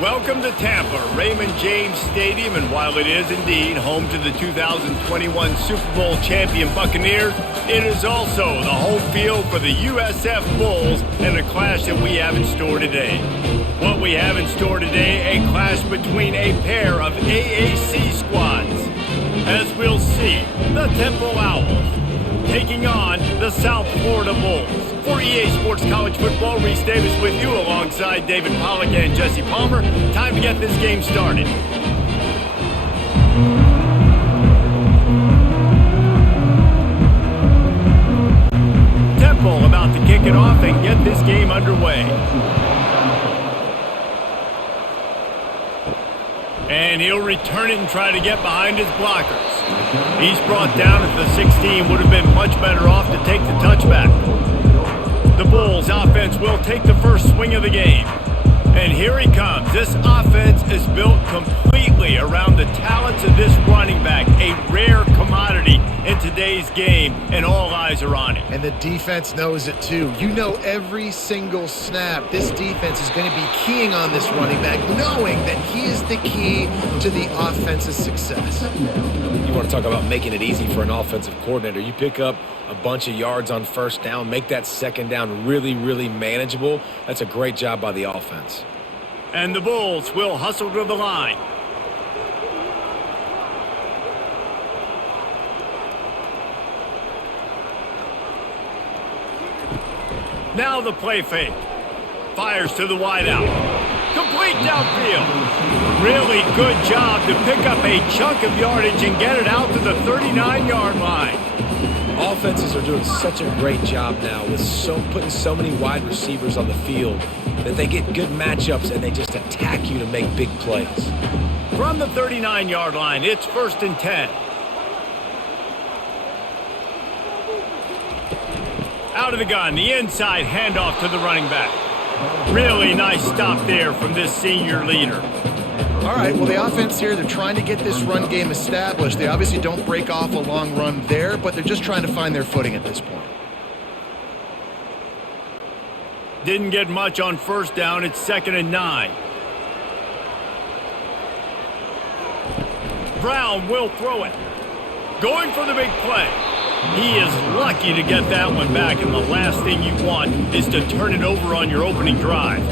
Welcome to Tampa, Raymond James Stadium, and while it is indeed home to the 2021 Super Bowl champion Buccaneers, it is also the home field for the USF Bulls and a clash that we have in store today. What we have in store today, a clash between a pair of AAC squads. As we'll see, the Temple Owls taking on the South Florida Bulls. For EA Sports College Football, Reese Davis with you alongside David Pollack and Jesse Palmer. Time to get this game started. Temple about to kick it off and get this game underway. And he'll return it and try to get behind his blockers. He's brought down at the 16. Would have been much better off to take the touchback. The Bulls offense will take the first swing of the game. And here he comes. This offense is built completely around the talents of this running back, a rare commodity in today's game, and all eyes are on him. And the defense knows it too. You know every single snap, this defense is going to be keying on this running back, knowing that he is the key to the offense's success. You want to talk about making it easy for an offensive coordinator. You pick up a bunch of yards on first down, make that second down really, really manageable. That's a great job by the offense. And the Bulls will hustle to the line. Now the play fake. Fires to the wideout. Complete downfield. Really good job to pick up a chunk of yardage and get it out to the 39-yard line. Offenses are doing such a great job now with putting so many wide receivers on the field that they get good matchups and they just attack you to make big plays. From the 39-yard line, it's 1st and 10. Out of the gun, the inside handoff to the running back. Really nice stop there from this senior leader. All right, well, the offense here, they're trying to get this run game established. They obviously don't break off a long run there, but they're just trying to find their footing at this point. Didn't get much on first down. It's 2nd and 9. Brown will throw it. Going for the big play. He is lucky to get that one back, and the last thing you want is to turn it over on your opening drive.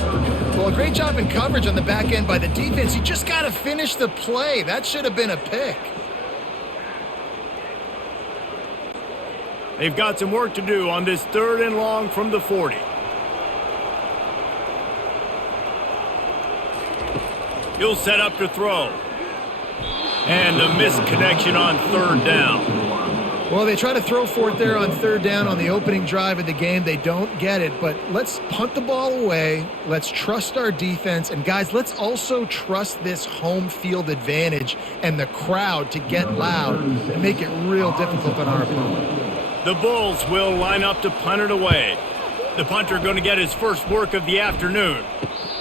Well, a great job in coverage on the back end by the defense. You just got to finish the play. That should have been a pick. They've got some work to do on this 3rd and long from the 40. He'll set up to throw. And the missed connection on 3rd down. Well, they try to throw for it there on 3rd down on the opening drive of the game. They don't get it, but let's punt the ball away. Let's trust our defense. And, guys, let's also trust this home field advantage and the crowd to get loud and make it real difficult on our opponent. The Bulls will line up to punt it away. The punter going to get his first work of the afternoon.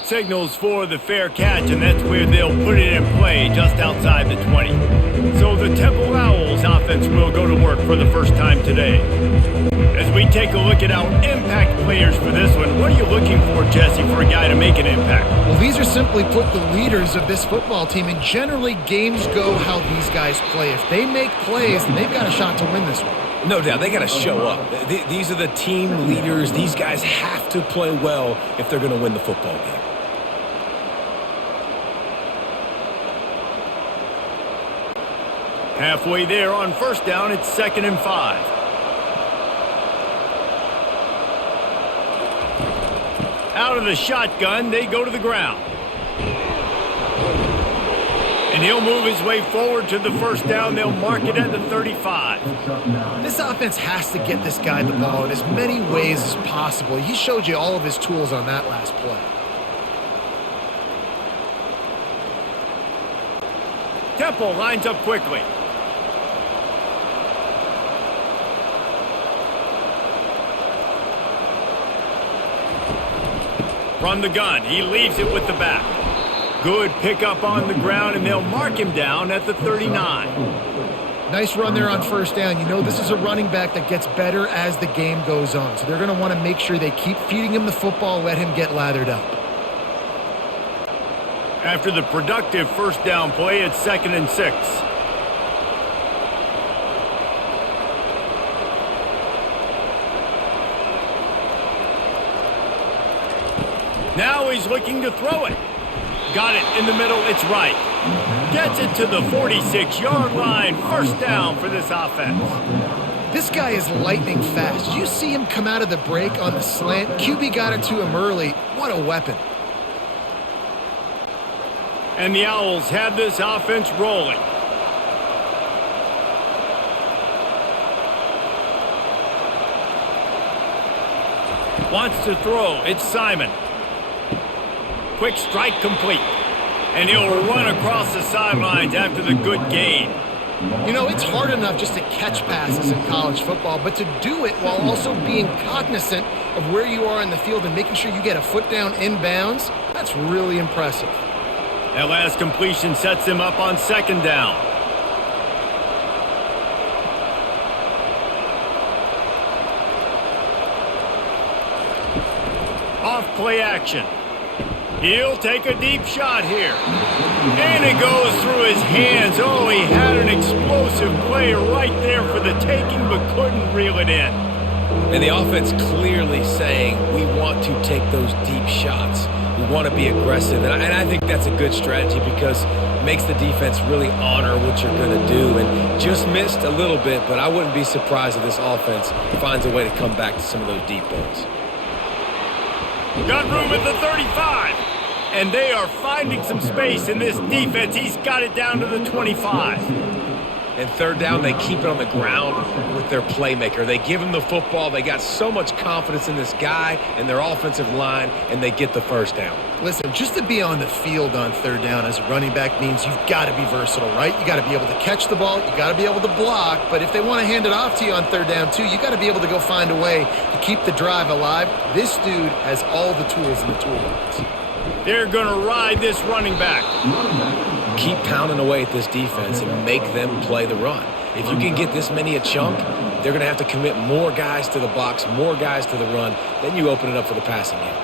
Signals for the fair catch, and that's where they'll put it in play just outside the 20. So the Temple Owls offense will go to work for the first time today. As we take a look at our impact players for this one, what are you looking for, Jesse, for a guy to make an impact? Well, these are simply put the leaders of this football team, and generally games go how these guys play. If they make plays, then they've got a shot to win this one. No doubt, they got to show up. These are the team leaders. These guys have to play well if they're going to win the football game. Halfway there on first down, it's 2nd and 5. Out of the shotgun, they go to the ground. And he'll move his way forward to the first down. They'll mark it at the 35. This offense has to get this guy the ball in as many ways as possible. He showed you all of his tools on that last play. Temple lines up quickly. From the gun, he leaves it with the back. Good pickup on the ground, and they'll mark him down at the 39. Nice run there on first down. You know, this is a running back that gets better as the game goes on. So they're going to want to make sure they keep feeding him the football, let him get lathered up. After the productive first down play, it's 2nd and 6. Now he's looking to throw it. Got it in the middle. It's right. Gets it to the 46-yard line. First down for this offense. This guy is lightning fast. Did you see him come out of the break on the slant? QB got it to him early. What a weapon. And the Owls have this offense rolling. Wants to throw. It's Simon. Quick strike complete. And he'll run across the sidelines after the good gain. You know, it's hard enough just to catch passes in college football, but to do it while also being cognizant of where you are in the field and making sure you get a foot down inbounds, that's really impressive. That last completion sets him up on 2nd down. Off play action. He'll take a deep shot here. And it goes through his hands. Oh, he had an explosive play right there for the taking, but couldn't reel it in. And the offense clearly saying, we want to take those deep shots. We want to be aggressive. And I think that's a good strategy because it makes the defense really honor what you're going to do. And just missed a little bit, but I wouldn't be surprised if this offense finds a way to come back to some of those deep balls. Got room at the 35. And they are finding some space in this defense. He's got it down to the 25. And 3rd down, they keep it on the ground with their playmaker. They give him the football. They got so much confidence in this guy and their offensive line, and they get the first down. Listen, just to be on the field on 3rd down as a running back means you've got to be versatile, right? You got to be able to catch the ball. You got to be able to block. But if they want to hand it off to you on 3rd down, too, you got to be able to go find a way to keep the drive alive. This dude has all the tools in the toolbox. They're going to ride this running back. Keep pounding away at this defense and make them play the run. If you can get this many a chunk, they're going to have to commit more guys to the box, more guys to the run. Then you open it up for the passing game.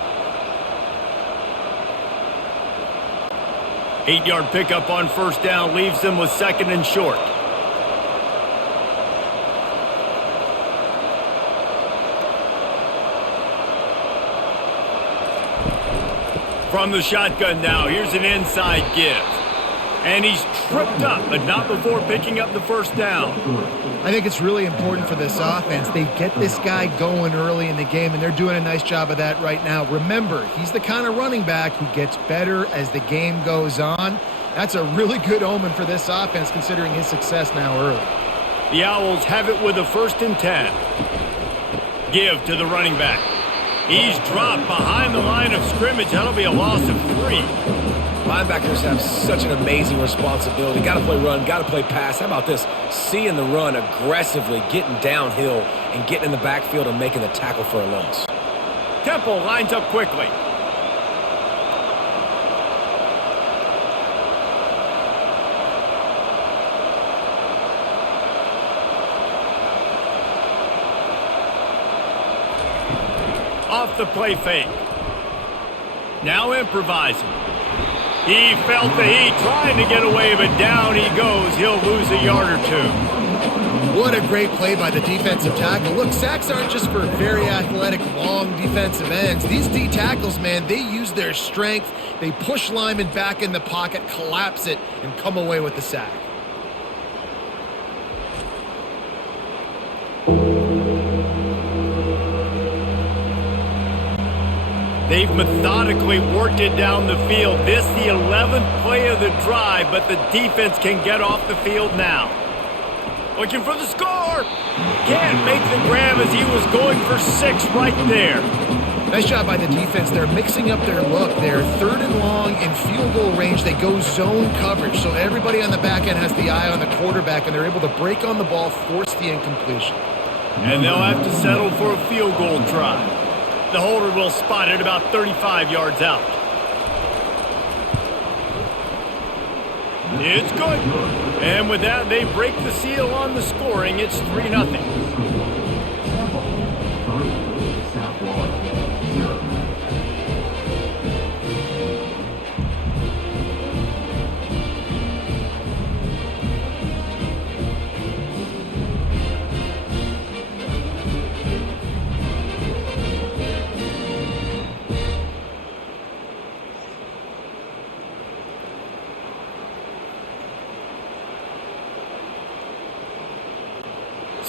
8-yard pickup on 1st down leaves them with 2nd and short. From the shotgun now, here's an inside give. And he's tripped up, but not before picking up the first down. I think it's really important for this offense. They get this guy going early in the game, and they're doing a nice job of that right now. Remember, he's the kind of running back who gets better as the game goes on. That's a really good omen for this offense, considering his success now early. The Owls have it with a 1st and 10. Give to the running back. He's dropped behind the line of scrimmage. That'll be a loss of 3. Linebackers have such an amazing responsibility. Got to play run, got to play pass. How about this? Seeing the run aggressively, getting downhill, and getting in the backfield and making the tackle for a loss. Temple lines up quickly. Off the play fake. Now improvising. He felt the heat, trying to get away, but down he goes. He'll lose a yard or 2. What a great play by the defensive tackle. Look, sacks aren't just for very athletic, long defensive ends. These D tackles, man, they use their strength. They push linemen back in the pocket, collapse it, and come away with the sack. They've methodically worked it down the field. This the 11th play of the drive, but the defense can get off the field now. Looking for the score. Can't make the grab as he was going for 6 right there. Nice job by the defense. They're mixing up their look. They're 3rd and long in field goal range. They go zone coverage, so everybody on the back end has the eye on the quarterback, and they're able to break on the ball, force the incompletion. And they'll have to settle for a field goal try. The holder will spot it about 35 yards out. It's good. And with that, they break the seal on the scoring. It's 3-0.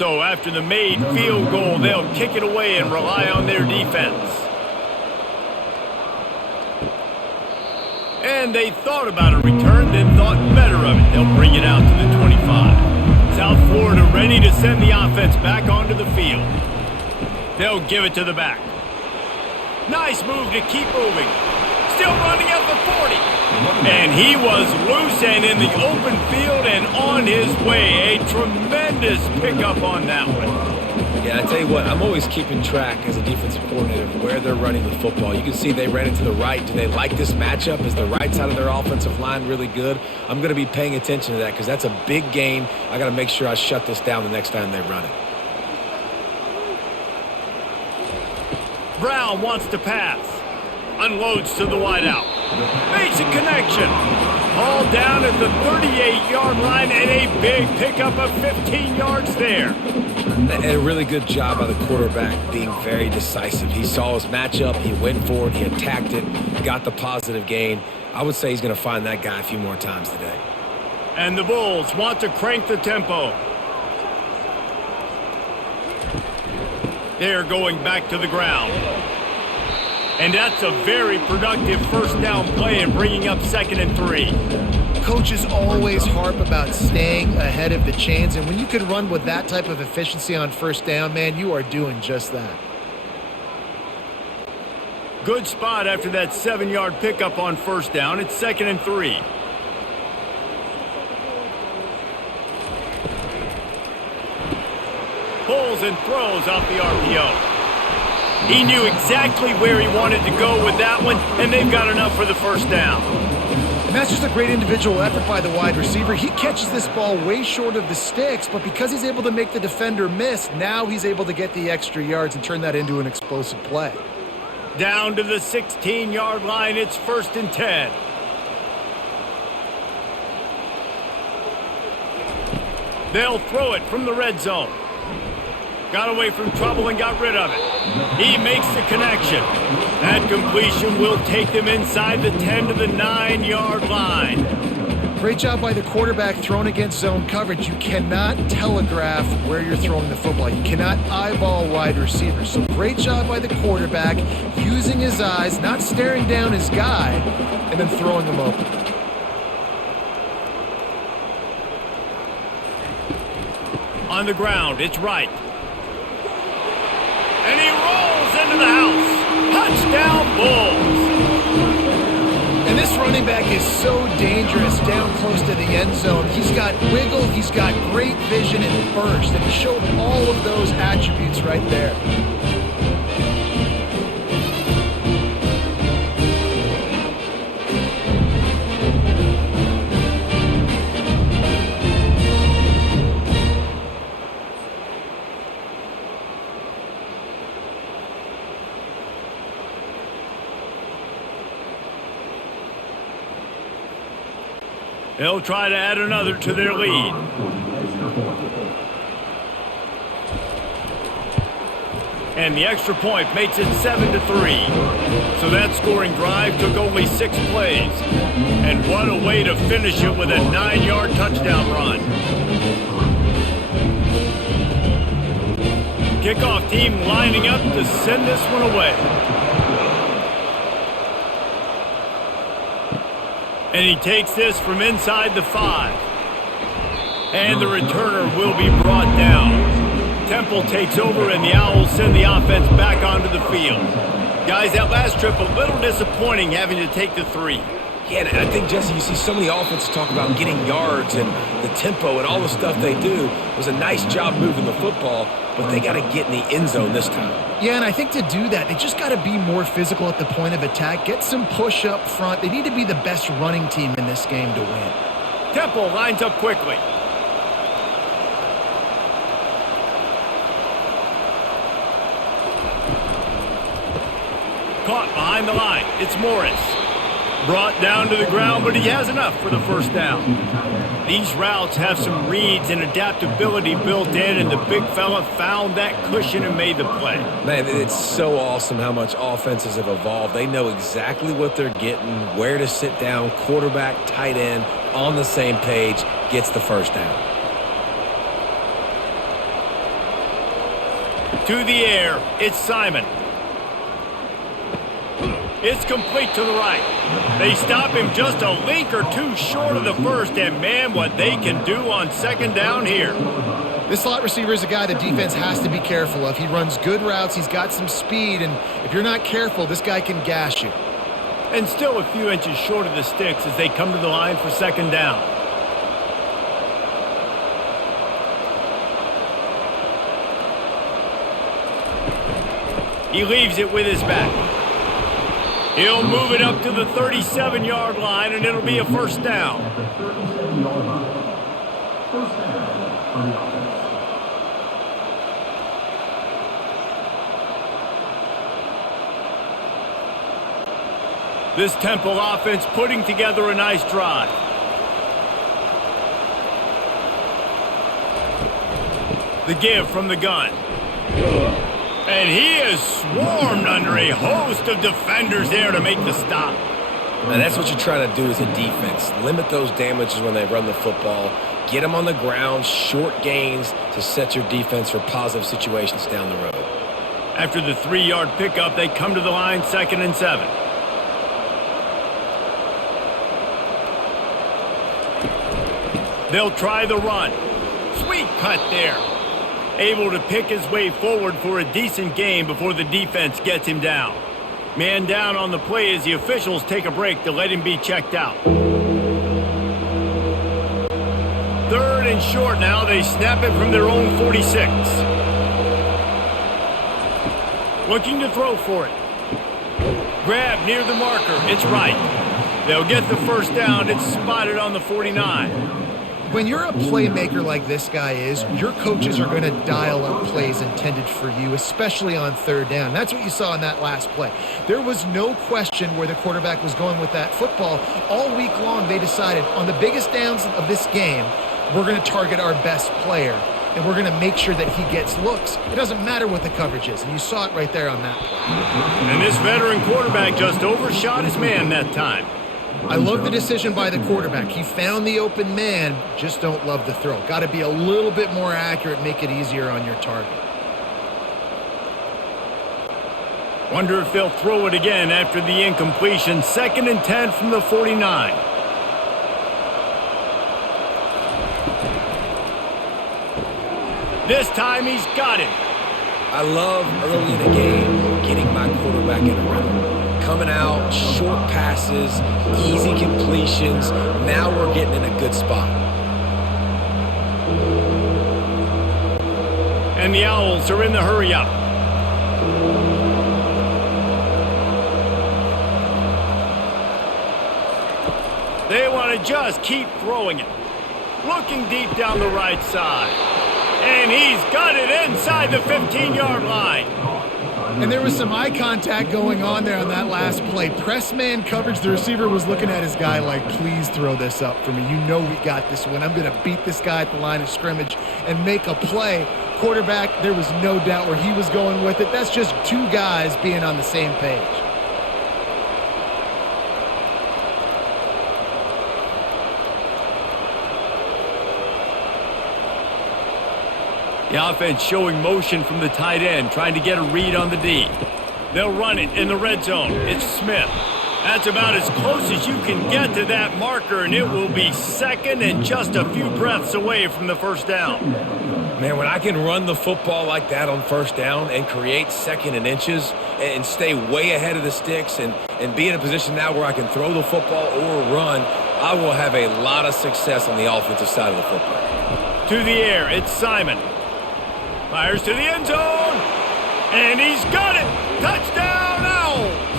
So after the made field goal, they'll kick it away and rely on their defense. And they thought about a return, then thought better of it. They'll bring it out to the 25. South Florida ready to send the offense back onto the field. They'll give it to the back. Nice move to keep moving. Still running at the 40. And he was loose and in the open field and on his way. A tremendous pickup on that one. Yeah, I tell you what, I'm always keeping track as a defensive coordinator of where they're running the football. You can see they ran it to the right. Do they like this matchup? Is the right side of their offensive line really good? I'm going to be paying attention to that because that's a big gain. I got to make sure I shut this down the next time they run it. Brown wants to pass. Unloads to the wideout. Makes a connection. All down at the 38-yard line and a big pickup of 15 yards there. A really good job by the quarterback being very decisive. He saw his matchup, he went for it, he attacked it, got the positive gain. I would say he's going to find that guy a few more times today. And the Bulls want to crank the tempo. They're going back to the ground. And that's a very productive first down play and bringing up 2nd and 3. Coaches always harp about staying ahead of the chains, and when you can run with that type of efficiency on first down, man, you are doing just that. Good spot after that 7-yard pickup on first down. It's 2nd and 3. Pulls and throws off the RPO. He knew exactly where he wanted to go with that one, and they've got enough for the first down. And that's just a great individual effort by the wide receiver. He catches this ball way short of the sticks, but because he's able to make the defender miss, now he's able to get the extra yards and turn that into an explosive play. Down to the 16-yard line, it's 1st and 10. They'll throw it from the red zone. Got away from trouble and got rid of it. He makes the connection. That completion will take them inside the 10 to the 9-yard line. Great job by the quarterback thrown against zone coverage. You cannot telegraph where you're throwing the football. You cannot eyeball wide receivers. So great job by the quarterback using his eyes, not staring down his guy, and then throwing them open. On the ground, it's right. And he rolls into the house. Touchdown, Bulls. And this running back is so dangerous down close to the end zone. He's got wiggle, he's got great vision and burst, and he showed all of those attributes right there. They'll try to add another to their lead. And the extra point makes it 7-3. So that scoring drive took only 6 plays. And what a way to finish it with a 9-yard touchdown run. Kickoff team lining up to send this one away. And he takes this from inside the 5. And the returner will be brought down. Temple takes over and the Owls send the offense back onto the field. Guys, that last trip a little disappointing having to take the 3. Yeah, and I think, Jesse, you see so many offenses talk about getting yards and the tempo and all the stuff they do. It was a nice job moving the football, but they got to get in the end zone this time. Yeah, and I think to do that, they just got to be more physical at the point of attack, get some push up front. They need to be the best running team in this game to win. Temple lines up quickly. Caught behind the line. It's Morris. Brought down to the ground, but he has enough for the first down. These routes have some reads and adaptability built in, and the big fella found that cushion and made the play. Man, it's so awesome how much offenses have evolved. They know exactly what they're getting, where to sit down, quarterback, tight end, on the same page, gets the first down. To the air, it's Simon. It's complete to the right. They stop him just a link or two short of the first, and man, what they can do on second down here. This slot receiver is a guy the defense has to be careful of. He runs good routes, he's got some speed, and if you're not careful, this guy can gash you. And still a few inches short of the sticks as they come to the line for second down. He leaves it with his back. He'll move it up to the 37-yard line, and it'll be a first down. This Temple offense putting together a nice drive. The give from the gun. And he is swarmed under a host of defenders there to make the stop. Now that's what you're trying to do as a defense. Limit those damages when they run the football. Get them on the ground, short gains to set your defense for positive situations down the road. After the 3-yard pickup, they come to the line 2nd and 7. They'll try the run. Sweet cut there. Able to pick his way forward for a decent gain before the defense gets him down. Man down on the play as the officials take a break to let him be checked out. 3rd and short now. They snap it from their own 46. Looking to throw for it. Grab near the marker. It's right. They'll get the first down. It's spotted on the 49. When you're a playmaker like this guy is, your coaches are going to dial up plays intended for you, especially on 3rd down. That's what you saw in that last play. There was no question where the quarterback was going with that football. All week long, they decided on the biggest downs of this game, we're going to target our best player, and we're going to make sure that he gets looks. It doesn't matter what the coverage is, and you saw it right there on that play. And this veteran quarterback just overshot his man that time. I love the decision by the quarterback. He found the open man, just don't love the throw. Got to be a little bit more accurate, make it easier on your target. Wonder if they'll throw it again after the incompletion. 2nd and 10 from the 49. This time he's got it. I love early in the game getting my quarterback in a rhythm. Coming out, short passes, easy completions. Now we're getting in a good spot. And the Owls are in the hurry up. They want to just keep throwing it. Looking deep down the right side. And he's got it inside the 15-yard line. And there was some eye contact going on there on that last play. Press man coverage. The receiver was looking at his guy like, please throw this up for me. You know we got this one. I'm going to beat this guy at the line of scrimmage and make a play. Quarterback, there was no doubt where he was going with it. That's just two guys being on the same page. The offense showing motion from the tight end, trying to get a read on the D. They'll run it in the red zone. It's Smith. That's about as close as you can get to that marker, and it will be 2nd and just a few breaths away from the first down. Man, when I can run the football like that on 1st down and create 2nd and inches and stay way ahead of the sticks and be in a position now where I can throw the football or run, I will have a lot of success on the offensive side of the football. To the air, it's Simon. Fires to the end zone, and he's got it! Touchdown, Owls!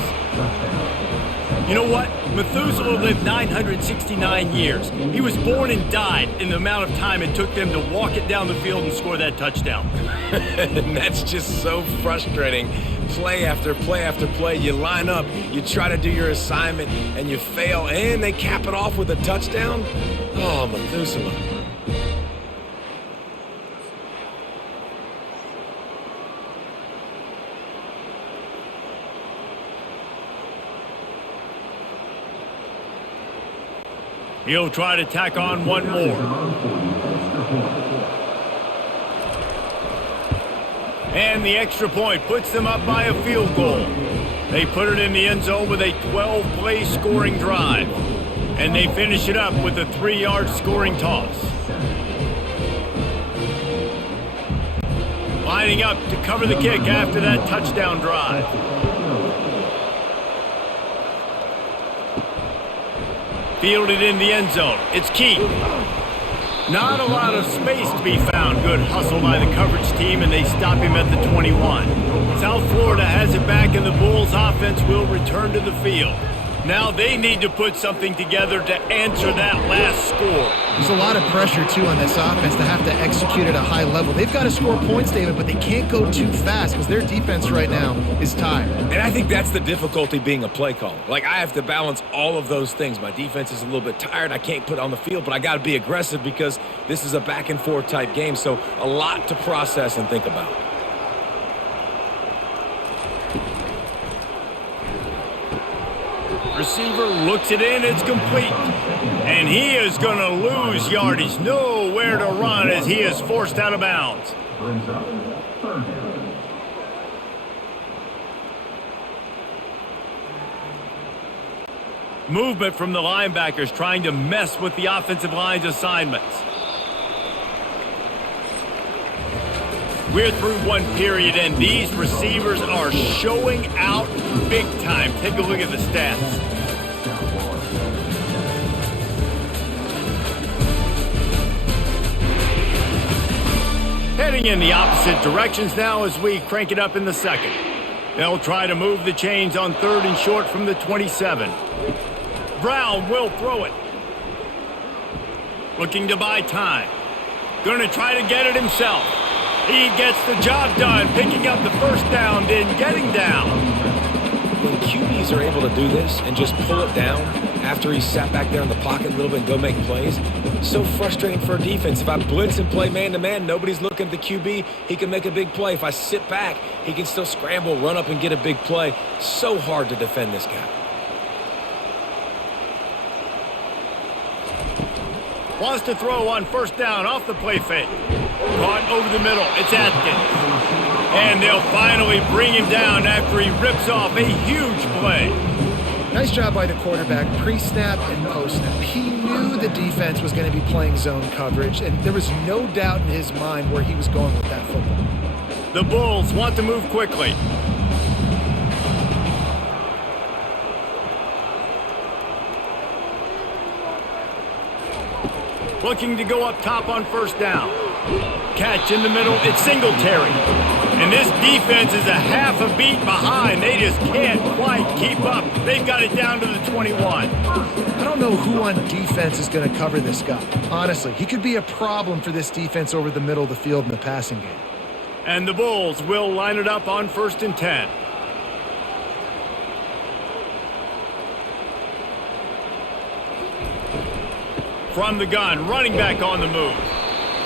You know what? Methuselah lived 969 years. He was born and died in the amount of time it took them to walk it down the field and score that touchdown. And that's just so frustrating. Play after play after play, you line up, you try to do your assignment, and you fail, and they cap it off with a touchdown? Oh, Methuselah. He'll try to tack on one more. And the extra point puts them up by a field goal. They put it in the end zone with a 12-play scoring drive. And they finish it up with a 3-yard scoring toss. Lining up to cover the kick after that touchdown drive. Fielded in the end zone. It's Keith. Not a lot of space to be found. Good hustle by the coverage team, and they stop him at the 21. South Florida has it back, and the Bulls offense will return to the field. Now they need to put something together to answer that last score. There's a lot of pressure, too, on this offense to have to execute at a high level. They've got to score points, David, but they can't go too fast because their defense right now is tired. And I think that's the difficulty being a play caller. Like, I have to balance all of those things. My defense is a little bit tired. I can't put it on the field, but I got to be aggressive because this is a back-and-forth type game. So a lot to process and think about. Receiver looks it in, it's complete. And he is going to lose yardage. Nowhere to run as he is forced out of bounds. Movement from the linebackers trying to mess with the offensive line's assignments. We're through one period, and these receivers are showing out big time. Take a look at the stats. Heading in the opposite directions now as we crank it up in the second. They'll try to move the chains on 3rd and short from the 27. Brown will throw it. Looking to buy time. Going to try to get it himself. He gets the job done, picking up the first down, then getting down. When QBs are able to do this and just pull it down after he sat back there in the pocket a little bit and go make plays, it's so frustrating for a defense. If I blitz and play man-to-man, nobody's looking at the QB, he can make a big play. If I sit back, he can still scramble, run up and get a big play. So hard to defend this guy. Wants to throw on 1st down off the play fake. Caught over the middle. It's Atkins. And they'll finally bring him down after he rips off a huge play. Nice job by the quarterback, pre-snap and post-snap. He knew the defense was going to be playing zone coverage, and there was no doubt in his mind where he was going with that football. The Bulls want to move quickly. Looking to go up top on 1st down. Catch in the middle, it's Singletary. And this defense is a half a beat behind. They just can't quite keep up. They've got it down to the 21. I don't know who on defense is going to cover this guy. Honestly, he could be a problem for this defense over the middle of the field in the passing game. And the Bulls will line it up on 1st and 10. From the gun, running back on the move.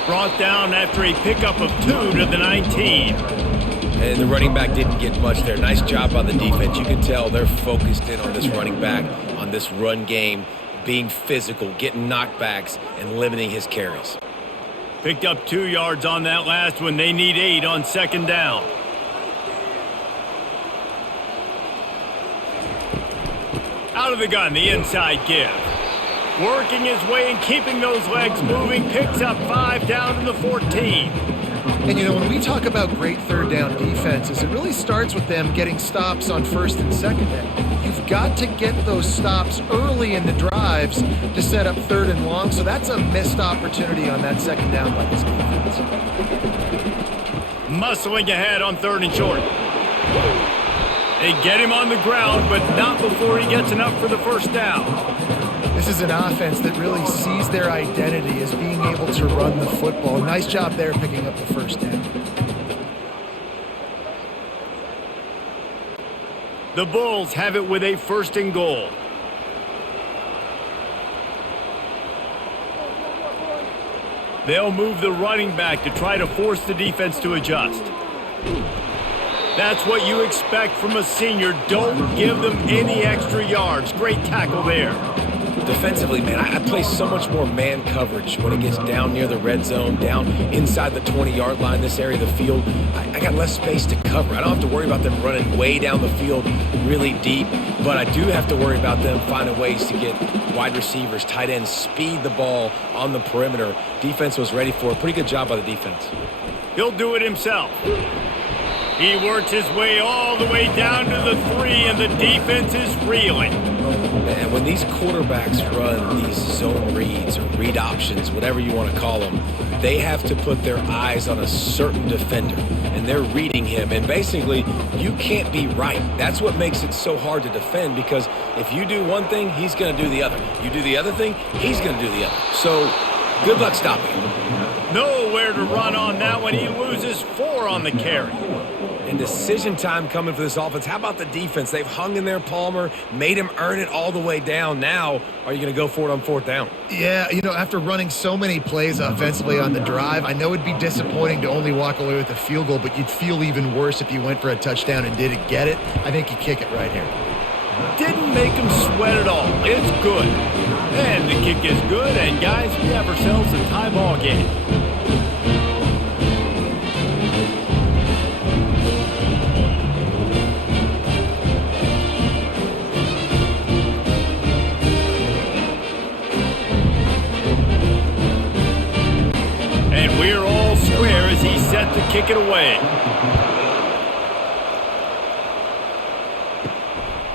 Brought down after a pickup of 2 to the 19. And the running back didn't get much there. Nice job by the defense. You can tell they're focused in on this running back, on this run game, being physical, getting knockbacks, and limiting his carries. Picked up 2 yards on that last one. They need 8 on 2nd down. Out of the gun, the inside give. Working his way and keeping those legs moving. Picks up 5 down to the 14. And, you know, when we talk about great 3rd down defenses, it really starts with them getting stops on 1st and 2nd down. You've got to get those stops early in the drives to set up 3rd and long. So that's a missed opportunity on that 2nd down by this defense. Muscling ahead on 3rd and short. They get him on the ground, but not before he gets enough for the 1st down. This is an offense that really sees their identity as being able to run the football. Nice job there picking up the 1st down. The Bulls have it with a 1st and goal. They'll move the running back to try to force the defense to adjust. That's what you expect from a senior. Don't give them any extra yards. Great tackle there. defensively, man, I play so much more man coverage when it gets down near the red zone, down inside the 20-yard line, this area of the field. I got less space to cover. I don't have to worry about them running way down the field really deep, but I do have to worry about them finding ways to get wide receivers, tight ends, speed the ball on the perimeter. Defense was ready for it. Pretty good job by the defense. He'll do it himself. He works his way all the way down to the 3, and the defense is reeling. And when these quarterbacks run these zone reads or read options, whatever you want to call them, they have to put their eyes on a certain defender, and they're reading him. And basically, you can't be right. That's what makes it so hard to defend, because if you do one thing, he's going to do the other. You do the other thing, he's going to do the other. So good luck stopping him. Nowhere to run on that one. He loses 4 on the carry. And decision time coming for this offense. How about the defense? They've hung in there, Palmer, made him earn it all the way down. Now, are you going to go for it on 4th down? Yeah, after running so many plays offensively on the drive, I know it'd be disappointing to only walk away with a field goal, but you'd feel even worse if you went for a touchdown and didn't get it. I think you kick it right here. Didn't make him sweat at all. It's good. And the kick is good, and guys, we have ourselves a tie ball game. And we're all square as he's set to kick it away.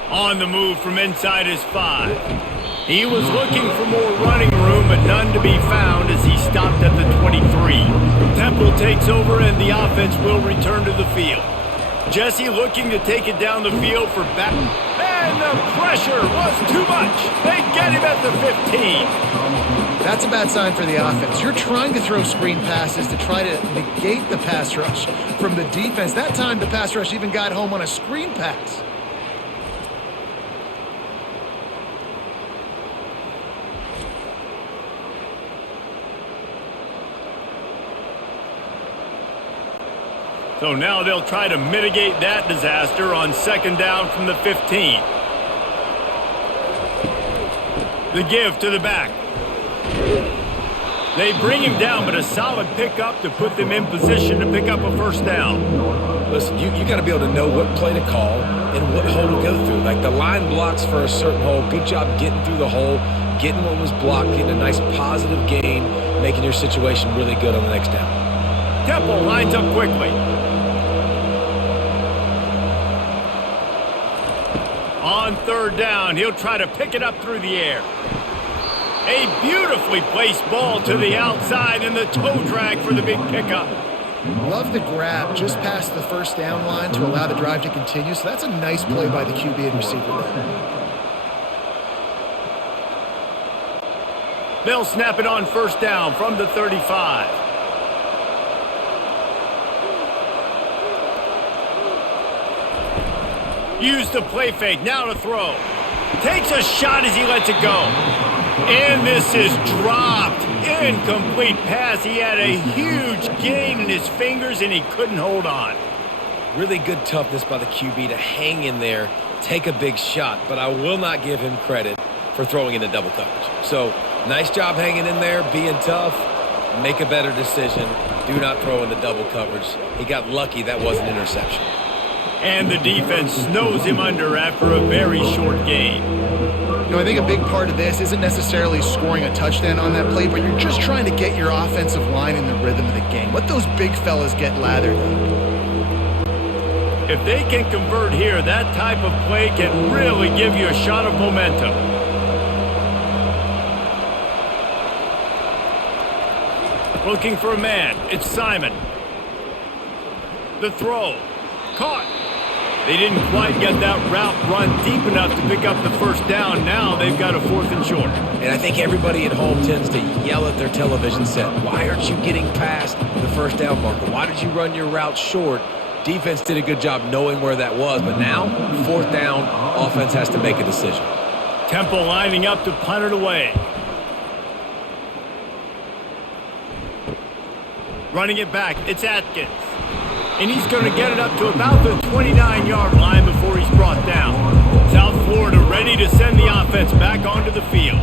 On the move from inside his 5. He was looking for more running room, but none to be found as he stopped at the 23. Temple takes over, and the offense will return to the field. Jesse looking to take it down the field for back. And the pressure was too much. They get him at the 15. That's a bad sign for the offense. You're trying to throw screen passes to try to negate the pass rush from the defense. That time, the pass rush even got home on a screen pass. So now they'll try to mitigate that disaster on 2nd down from the 15. The give to the back. They bring him down, but a solid pickup to put them in position to pick up a 1st down. Listen, you got to be able to know what play to call and what hole to go through. Like the line blocks for a certain hole. Good job getting through the hole, getting what was blocked, getting a nice positive gain, making your situation really good on the next down. Temple lines up quickly. On 3rd down, he'll try to pick it up through the air. A beautifully placed ball to the outside, and the toe drag for the big pickup. Love the grab just past the 1st down line to allow the drive to continue. So that's a nice play by the QB and receiver there. They'll snap it on 1st down from the 35. Use the play fake, now to throw. Takes a shot as he lets it go. And this is dropped. Incomplete pass. He had a huge gain in his fingers, and he couldn't hold on. Really good toughness by the QB to hang in there, take a big shot, but I will not give him credit for throwing into double coverage. So, nice job hanging in there, being tough. Make a better decision. Do not throw into double coverage. He got lucky that was an interception. And the defense snows him under after a very short gain. I think a big part of this isn't necessarily scoring a touchdown on that play, but you're just trying to get your offensive line in the rhythm of the game. Let those big fellas get lathered up. If they can convert here, that type of play can really give you a shot of momentum. Looking for a man. It's Simon. The throw. Caught. They didn't quite get that route run deep enough to pick up the 1st down. Now they've got a 4th and short. And I think everybody at home tends to yell at their television set, why aren't you getting past the 1st down marker? Why did you run your route short? Defense did a good job knowing where that was, but now 4th down, offense has to make a decision. Temple lining up to punt it away. Running it back, it's Atkins. And he's going to get it up to about the 29-yard line before he's brought down. South Florida ready to send the offense back onto the field.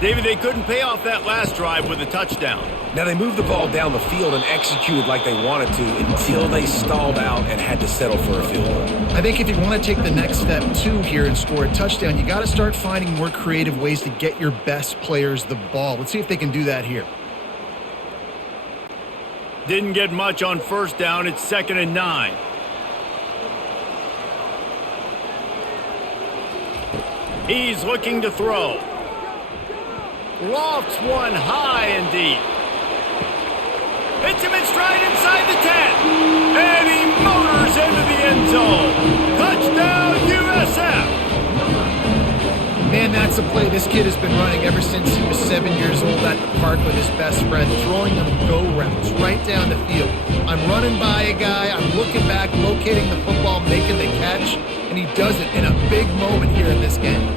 David, they couldn't pay off that last drive with a touchdown. Now, they moved the ball down the field and executed like they wanted to until they stalled out and had to settle for a field goal. I think if you want to take the next step, too, here and score a touchdown, you got to start finding more creative ways to get your best players the ball. Let's see if they can do that here. Didn't get much on first down. It's 2nd and 9. He's looking to throw. Lofts one high and deep. Hits him in stride inside the 10. And he motors into the end zone. Touchdown, USF. Man, that's a play this kid has been running ever since he was 7 years old at the park with his best friend, throwing them go routes right down the field. I'm running by a guy, I'm looking back, locating the football, making the catch, and he does it in a big moment here in this game.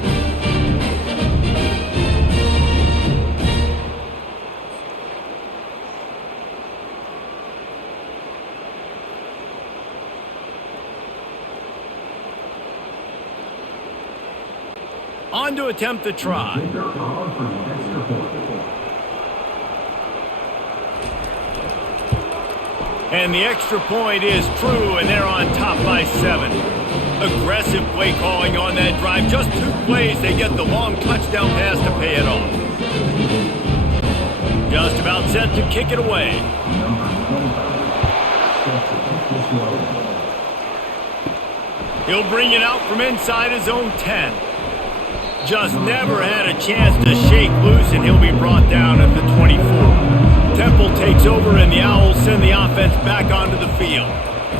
On to attempt the try. And the extra point is true, and they're on top by 7. Aggressive play calling on that drive. Just 2 plays, they get the long touchdown pass to pay it off. Just about set to kick it away. He'll bring it out from inside his own 10. Just never had a chance to shake loose, and he'll be brought down at the 24. Temple takes over, and the Owls send the offense back onto the field.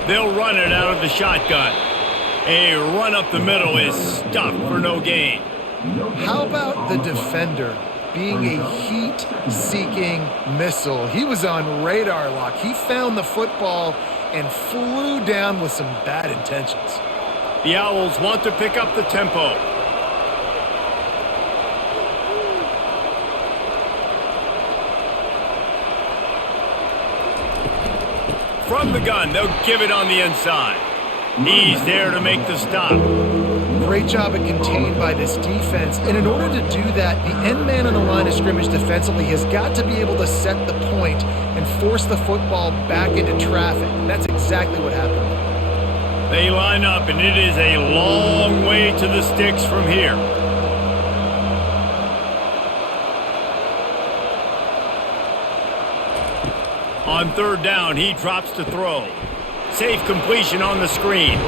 They'll run it out of the shotgun. A run up the middle is stuffed for no gain. How about the defender being a heat-seeking missile? He was on radar lock. He found the football and flew down with some bad intentions. The Owls want to pick up the tempo. From the gun, they'll give it on the inside. He's there to make the stop. Great job at contained by this defense. And in order to do that, the end man on the line of scrimmage defensively has got to be able to set the point and force the football back into traffic. That's exactly what happened. They line up, and it is a long way to the sticks from here. On 3rd down, he drops to throw. Safe completion on the screen.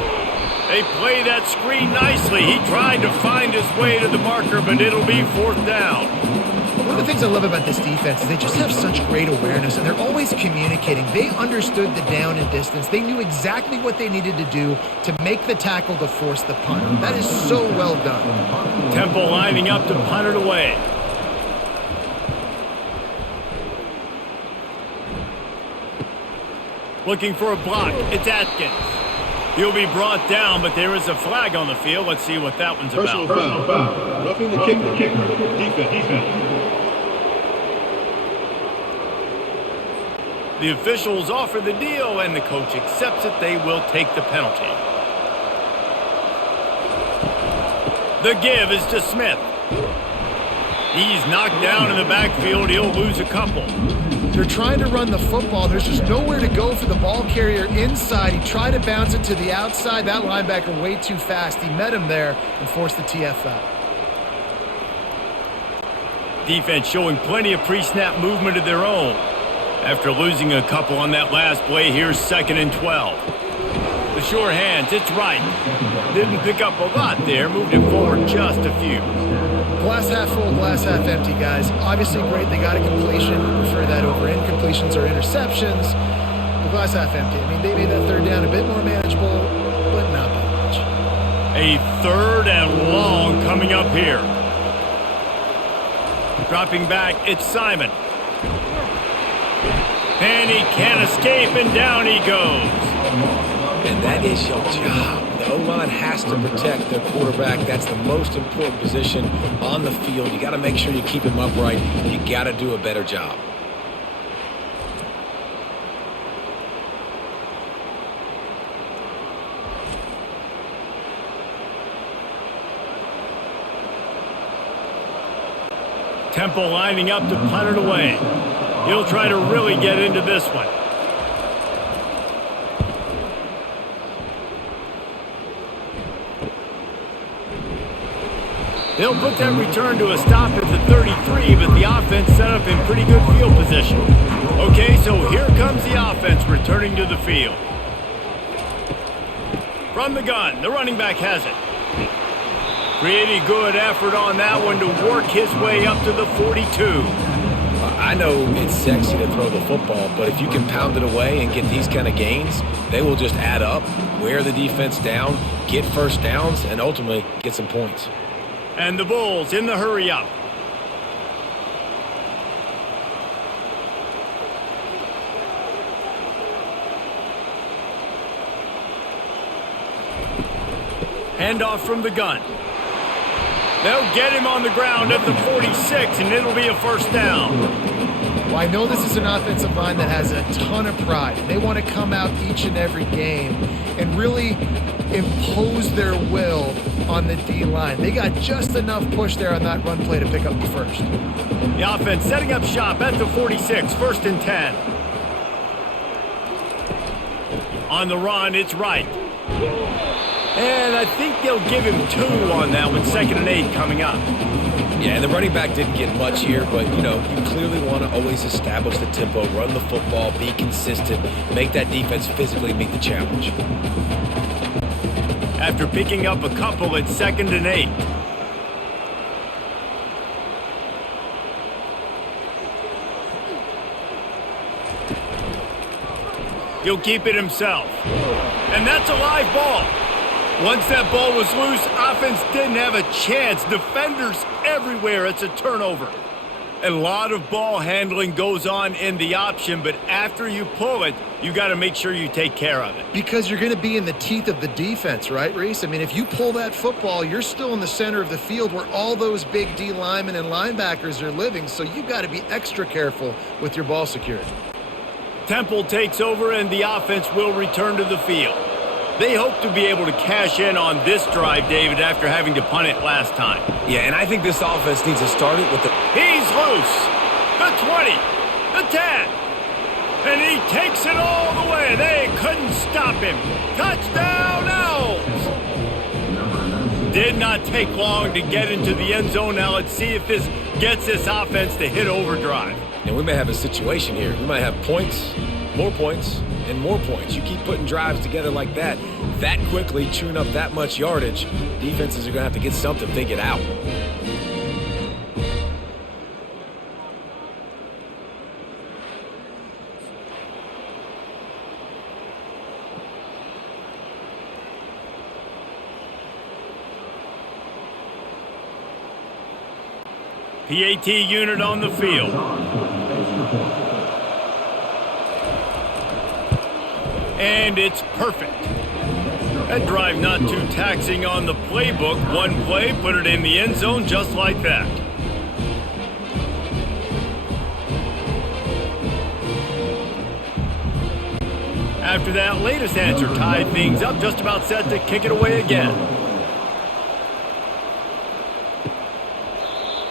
They play that screen nicely. He tried to find his way to the marker, but it'll be 4th down. One of the things I love about this defense is they just have such great awareness, and they're always communicating. They understood the down and distance. They knew exactly what they needed to do to make the tackle to force the punt. That is so well done. Temple lining up to punt it away. Looking for a block. It's Atkins. He'll be brought down, but there is a flag on the field. Let's see what that one's about. Personal foul. Roughing the kicker. Defense. The officials offer the deal, and the coach accepts it. They will take the penalty. The give is to Smith. He's knocked down in the backfield. He'll lose a couple. They're trying to run the football. There's just nowhere to go for the ball carrier inside. He tried to bounce it to the outside. That linebacker way too fast. He met him there and forced the TF out. Defense showing plenty of pre-snap movement of their own. After losing a couple on that last play, here's 2nd and 12. The sure hands, it's right. Didn't pick up a lot there. Moved it forward just a few. Glass half full, glass half empty, guys. Obviously great, they got a completion. Prefer that over incompletions or interceptions. But glass half empty. I mean, they made that 3rd down a bit more manageable, but not by much. A 3rd and long coming up here. Dropping back, it's Simon. And he can't escape, and down he goes. And that is your job. The O-line has to protect their quarterback. That's the most important position on the field. You got to make sure you keep him upright. You got to do a better job. Temple lining up to punt it away. He'll try to really get into this one. He'll put that return to a stop at the 33, but the offense set up in pretty good field position. Okay, so here comes the offense returning to the field. From the gun, the running back has it. Pretty good effort on that one to work his way up to the 42. I know it's sexy to throw the football, but if you can pound it away and get these kind of gains, they will just add up, wear the defense down, get first downs, and ultimately get some points. And the Bulls in the hurry up. Handoff from the gun. They'll get him on the ground at the 46, and it'll be a first down. Well, I know this is an offensive line that has a ton of pride. They want to come out each and every game and really impose their will on the D-line. They got just enough push there on that run play to pick up the first. The offense setting up shop at the 46, 1st and 10. On the run, it's right. And I think they'll give him 2 on that one, 2nd and 8 coming up. Yeah, and the running back didn't get much here, but, you know, you clearly want to always establish the tempo, run the football, be consistent, make that defense physically meet the challenge. After picking up a couple, it's 2nd and 8. He'll keep it himself. And that's a live ball. Once that ball was loose, offense didn't have a chance. Defenders everywhere. It's a turnover. A lot of ball handling goes on in the option, but after you pull it, you got to make sure you take care of it. Because you're going to be in the teeth of the defense, right, Reese? I mean, if you pull that football, you're still in the center of the field where all those big D linemen and linebackers are living, so you've got to be extra careful with your ball security. Temple takes over, and the offense will return to the field. They hope to be able to cash in on this drive, David, after having to punt it last time. Yeah, and I think this offense needs to start it with the... He's loose. The 20. The 10. And he takes it all the way. They couldn't stop him. Touchdown, Owls. Did not take long to get into the end zone. Now let's see if this gets this offense to hit overdrive. And we may have a situation here. We might have points, and more points. You keep putting drives together like that quickly, chewing up that much yardage, defenses are going to have to get something figured out. PAT unit on the field. And it's perfect. That drive not too taxing on the playbook. One play, put it in the end zone just like that. After that latest answer tied things up, just about set to kick it away again.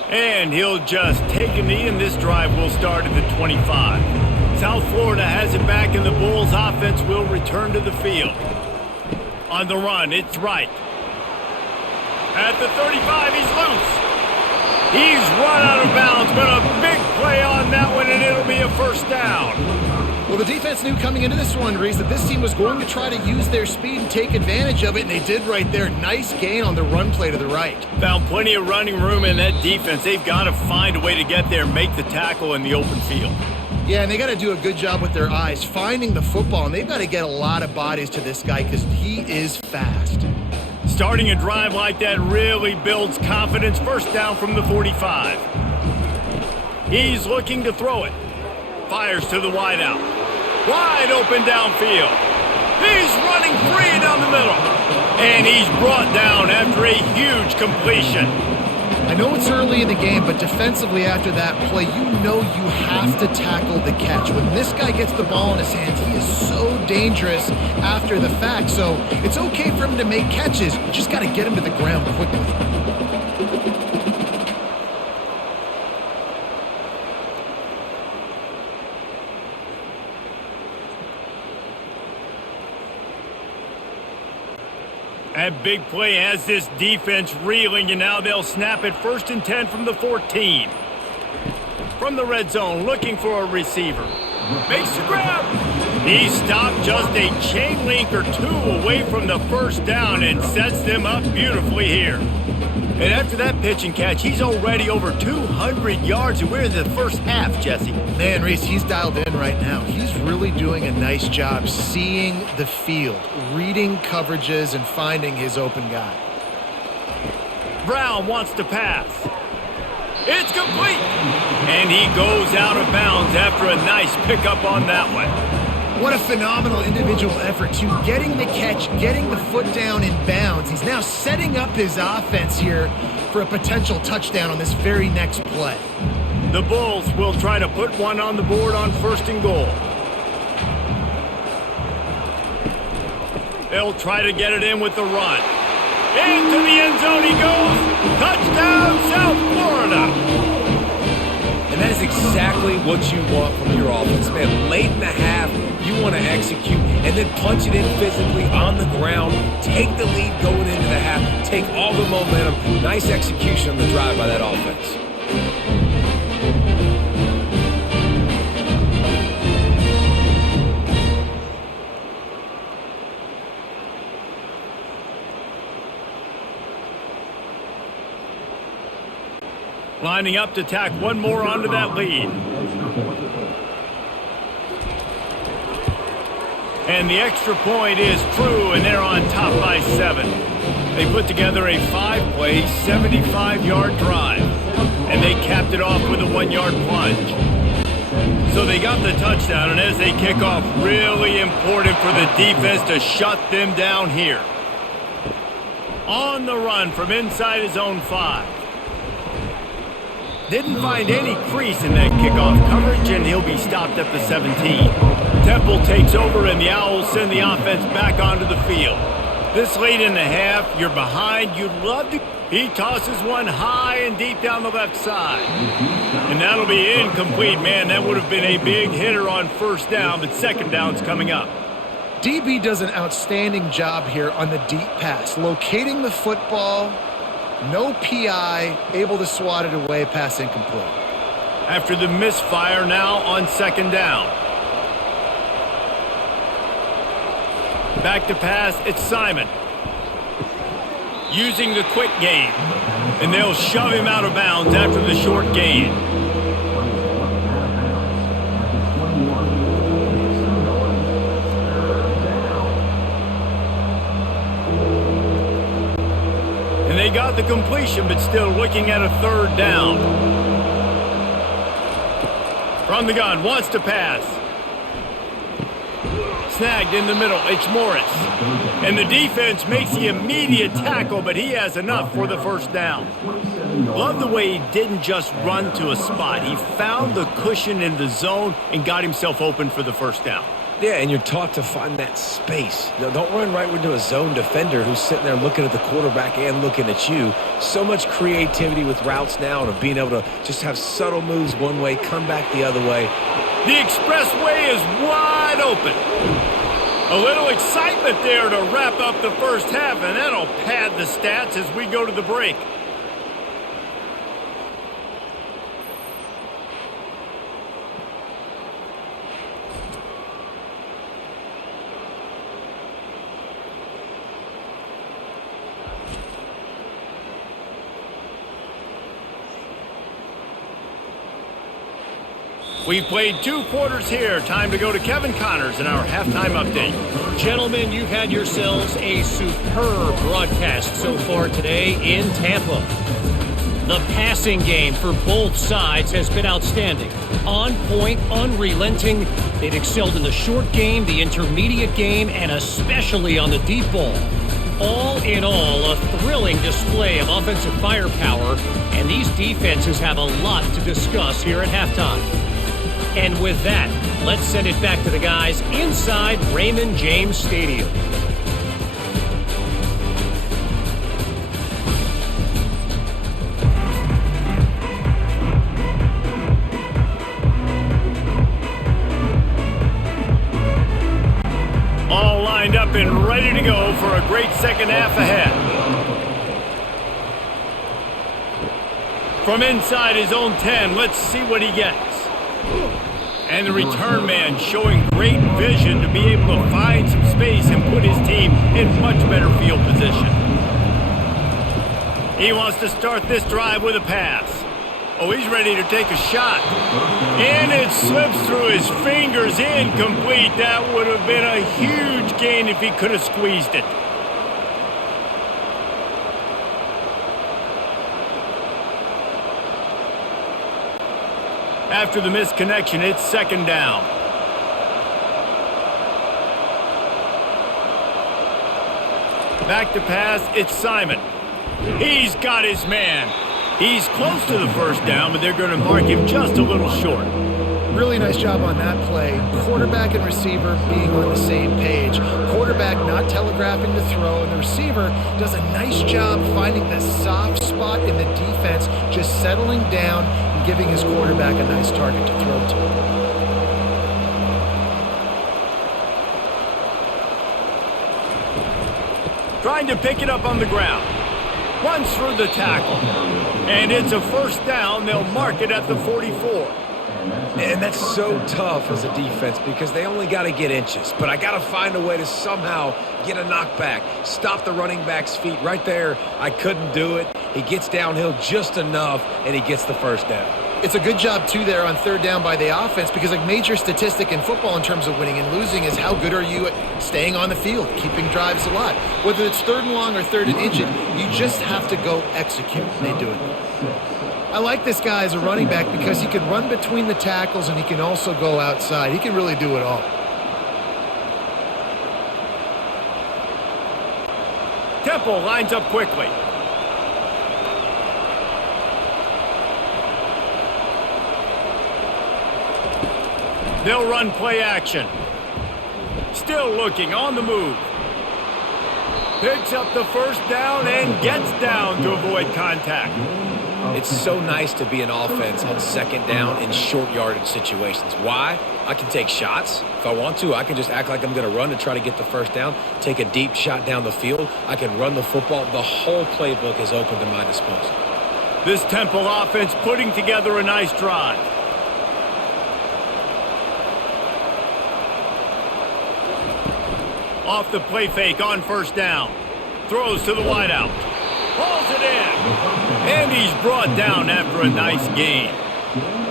And he'll just take a knee, and this drive will start at the 25. South Florida has it back, and the Bulls offense will return to the field. On the run, it's right. At the 35, he's loose. He's run out of bounds, but a big play on that one, and it'll be a first down. Well, the defense knew coming into this one, Reese, that this team was going to try to use their speed and take advantage of it, and they did right there. Nice gain on the run play to the right. Found plenty of running room in that defense. They've got to find a way to get there and make the tackle in the open field. Yeah, and they got to do a good job with their eyes, finding the football, and they've got to get a lot of bodies to this guy because he is fast. Starting a drive like that really builds confidence. First down from the 45. He's looking to throw it. Fires to the wideout. Wide open downfield. He's running free down the middle. And he's brought down after a huge completion. I know it's early in the game, but defensively after that play, you know you have to tackle the catch. When this guy gets the ball in his hands, he is so dangerous after the fact. So it's okay for him to make catches. You just got to get him to the ground quickly. That big play has this defense reeling, and now they'll snap it 1st and 10 from the 14. From the red zone, looking for a receiver. Makes the grab. He stopped just a chain link or two away from the first down and sets them up beautifully here. And after that pitch and catch, he's already over 200 yards, and we're in the first half, Jesse. Man, Reese, he's dialed in right now. He's really doing a nice job seeing the field, reading coverages, and finding his open guy. Brown wants to pass. It's complete. And he goes out of bounds after a nice pickup on that one. What a phenomenal individual effort, too. Getting the catch, getting the foot down in bounds. He's now setting up his offense here for a potential touchdown on this very next play. The Bulls will try to put one on the board on 1st and goal. They'll try to get it in with the run. Into the end zone he goes. Touchdown, South Florida. And that is exactly what you want from your offense, man. Late in the half, you want to execute and then punch it in physically on the ground. Take the lead going into the half. Take all the momentum. Nice execution on the drive by that offense. Lining up to tack one more onto that lead. And the extra point is true, and they're on top by 7. They put together a 5-play, 75-yard drive, and they capped it off with a 1-yard plunge. So they got the touchdown, and as they kick off, really important for the defense to shut them down here. On the run from inside his own 5. Didn't find any crease in that kickoff coverage, and he'll be stopped at the 17. Temple takes over, and the Owls send the offense back onto the field. This late in the half, you're behind. You'd love to. He tosses one high and deep down the left side. And that'll be incomplete, man. That would have been a big hitter on 1st down, but 2nd down's coming up. DB does an outstanding job here on the deep pass, locating the football. No PI, able to swat it away, pass incomplete. After the misfire, now on 2nd down. Back to pass, it's Simon. Using the quick game. And they'll shove him out of bounds after the short gain. They got the completion, but still looking at a 3rd down. From the gun, wants to pass. Snagged in the middle, it's Morris. And the defense makes the immediate tackle, but he has enough for the 1st down. Love the way he didn't just run to a spot. He found the cushion in the zone and got himself open for the 1st down. Yeah, and you're taught to find that space. You know, don't run right into a zone defender who's sitting there looking at the quarterback and looking at you. So much creativity with routes now and of being able to just have subtle moves one way, come back the other way. The expressway is wide open. A little excitement there to wrap up the 1st half, and that'll pad the stats as we go to the break. We've played 2 quarters here. Time to go to Kevin Connors in our halftime update. Gentlemen, you've had yourselves a superb broadcast so far today in Tampa. The passing game for both sides has been outstanding. On point, unrelenting. They've excelled in the short game, the intermediate game, and especially on the deep ball. All in all, a thrilling display of offensive firepower, and these defenses have a lot to discuss here at halftime. And with that, let's send it back to the guys inside Raymond James Stadium. All lined up and ready to go for a great second half ahead. From inside his own 10, let's see what he gets. And the return man showing great vision to be able to find some space and put his team in much better field position. He wants to start this drive with a pass. Oh, he's ready to take a shot. And it slips through his fingers, incomplete. That would have been a huge gain if he could have squeezed it. After the missed connection, it's second down. Back to pass, it's Simon. He's got his man. He's close to the first down, but they're going to mark him just a little short. Really nice job on that play. Quarterback and receiver being on the same page. Quarterback not telegraphing the throw, and the receiver does a nice job finding the soft spot in the defense, just settling down and giving his quarterback a nice target to throw to. Trying to pick it up on the ground. Runs through the tackle. And it's a first down. They'll mark it at the 44. And that's so tough as a defense because they only got to get inches. But I got to find a way to somehow get a knockback, stop the running back's feet. Right there, I couldn't do it. He gets downhill just enough, and he gets the first down. It's a good job, too, there on third down by the offense because a major statistic in football in terms of winning and losing is how good are you at staying on the field, keeping drives alive. Whether it's third and long or third and inches, you just have to go execute, and they do it. I like this guy as a running back because he can run between the tackles and he can also go outside. He can really do it all. Temple lines up quickly. They'll run play action. Still looking on the move. Picks up the first down and gets down to avoid contact. It's so nice to be an offense on second down in short yardage situations. Why? I can take shots. If I want to, I can just act like I'm going to run to try to get the first down, take a deep shot down the field. I can run the football. The whole playbook is open to my disposal. This Temple offense putting together a nice drive. Off the play fake on first down. Throws to the wideout. Pulls it in. And he's brought down after a nice gain.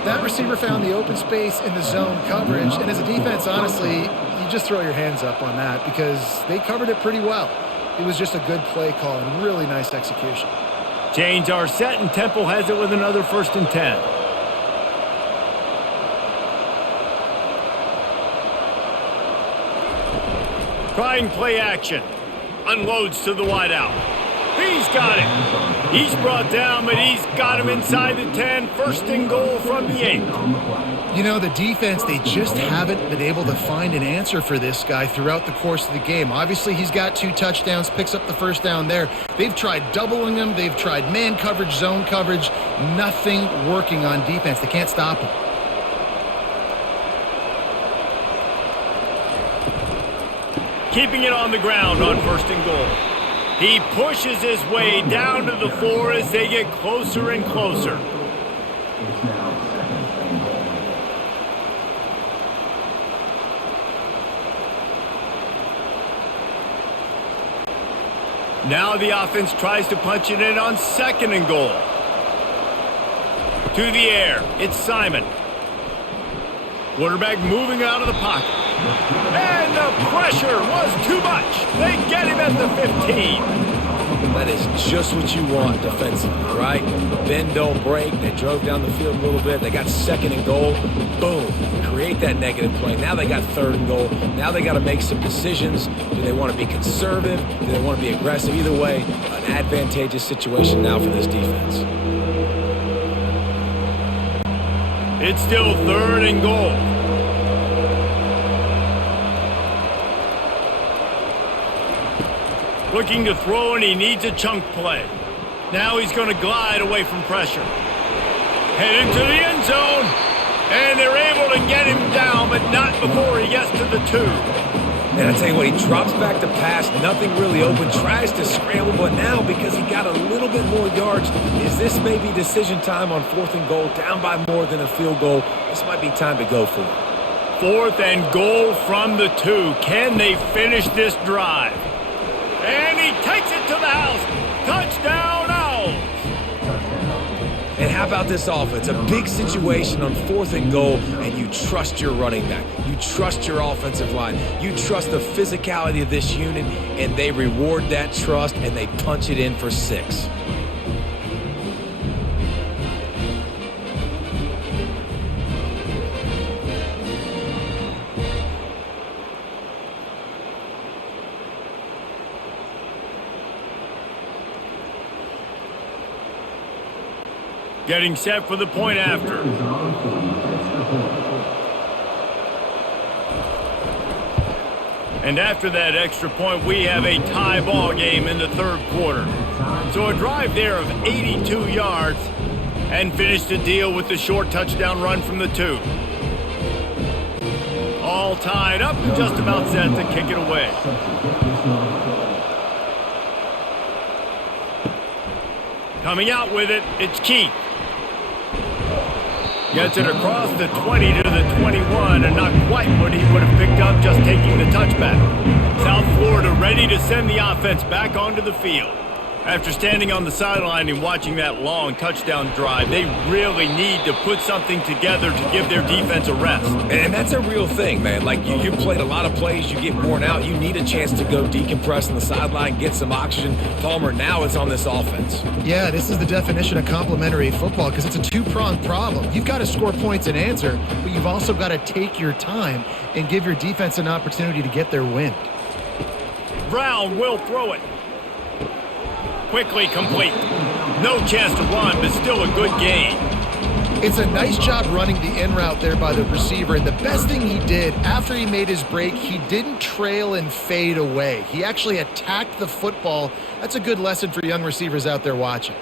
That receiver found the open space in the zone coverage. And as a defense, honestly, you just throw your hands up on that because they covered it pretty well. It was just a good play call and really nice execution. Chains are set and Temple has it with another 1st and 10. Trying play action. Unloads to the wideout. He's got it. He's brought down, but he's got him inside the 10. 1st and goal from the 8. You know, the defense, they just haven't been able to find an answer for this guy throughout the course of the game. Obviously, he's got 2 touchdowns, picks up the first down there. They've tried doubling him. They've tried man coverage, zone coverage. Nothing working on defense. They can't stop him. Keeping it on the ground on 1st and goal. He pushes his way down to the 4 as they get closer and closer. Now the offense tries to punch it in on 2nd and goal. To the air, it's Simon. Quarterback moving out of the pocket. And the pressure was too much. They get him at the 15. That is just what you want defensively, right? Bend, don't break. They drove down the field a little bit. They got 2nd and goal. Boom. Create that negative play. Now they got 3rd and goal. Now they got to make some decisions. Do they want to be conservative? Do they want to be aggressive? Either way, an advantageous situation now for this defense. It's still 3rd and goal. Looking to throw, and he needs a chunk play. Now he's going to glide away from pressure. Head into the end zone. And they're able to get him down, but not before he gets to the 2. And I tell you what, he drops back to pass, nothing really open, tries to scramble, but now because he got a little bit more yards, is this maybe decision time on 4th and goal, down by more than a field goal? This might be time to go for it. 4th and goal from the 2. Can they finish this drive? And he takes it to the house. Touchdown, Owls! And how about this offense? A big situation on 4th and goal, and you trust your running back. You trust your offensive line. You trust the physicality of this unit, and they reward that trust, and they punch it in for 6. Getting set for the point after. And after that extra point, we have a tie ball game in the 3rd quarter. So a drive there of 82 yards and finish the deal with the short touchdown run from the 2. All tied up and just about set to kick it away. Coming out with it, it's Keith. Gets it across the 20 to the 21, and not quite what he would have picked up just taking the touchback. South Florida ready to send the offense back onto the field. After standing on the sideline and watching that long touchdown drive, they really need to put something together to give their defense a rest. And that's a real thing, man. Like, you played a lot of plays, you get worn out, you need a chance to go decompress on the sideline, get some oxygen. Palmer, now it's on this offense. Yeah, this is the definition of complementary football because it's a two-pronged problem. You've got to score points and answer, but you've also got to take your time and give your defense an opportunity to get their wind. Brown will throw it. Quickly complete. No chance to run, but still a good gain. It's a nice job running the in route there by the receiver, and the best thing he did after he made his break, he didn't trail and fade away. He actually attacked the football. That's a good lesson for young receivers out there watching.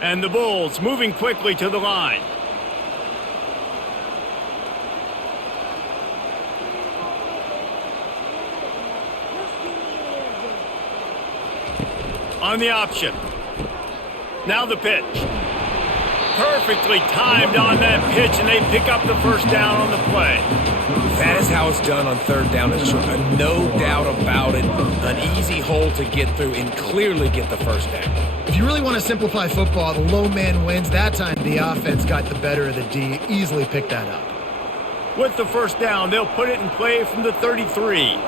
And the Bulls moving quickly to the line. On the option. Now the pitch. Perfectly timed on that pitch, and they pick up the first down on the play. That is how it's done on 3rd down and short. No doubt about it. An easy hole to get through and clearly get the first down. If you really want to simplify football, the low man wins. That time the offense got the better of the D. Easily picked that up. With the first down, they'll put it in play from the 33.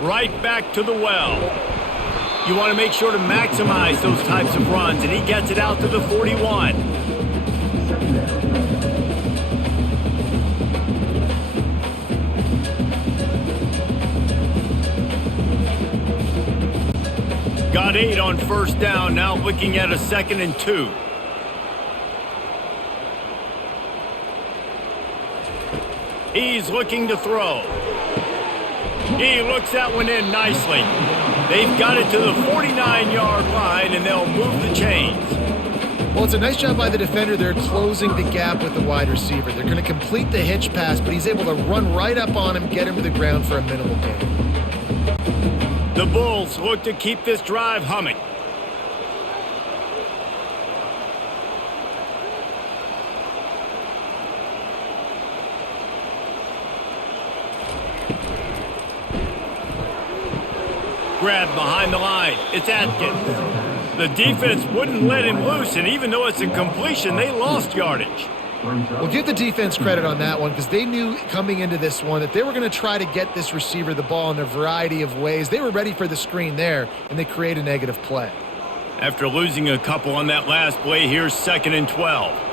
Right back to the well. You want to make sure to maximize those types of runs, and he gets it out to the 41. Got 8 on first down, now looking at a 2nd and 2. He's looking to throw. He looks that one in nicely. They've got it to the 49-yard line, and they'll move the chains. Well, it's a nice job by the defender. They're closing the gap with the wide receiver. They're going to complete the hitch pass, but he's able to run right up on him, get him to the ground for a minimal gain. The Bulls look to keep this drive humming. Grab behind the line. It's Atkins. The defense wouldn't let him loose, and even though it's a completion, they lost yardage. Well, give the defense credit on that one because they knew coming into this one that they were going to try to get this receiver the ball in a variety of ways. They were ready for the screen there, and they create a negative play. After losing a couple on that last play, here's 2nd and 12.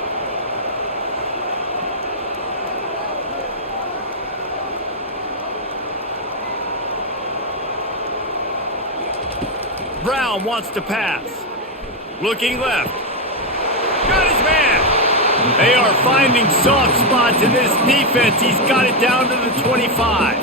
Brown wants to pass. Looking left. Got his man. They are finding soft spots in this defense. He's got it down to the 25.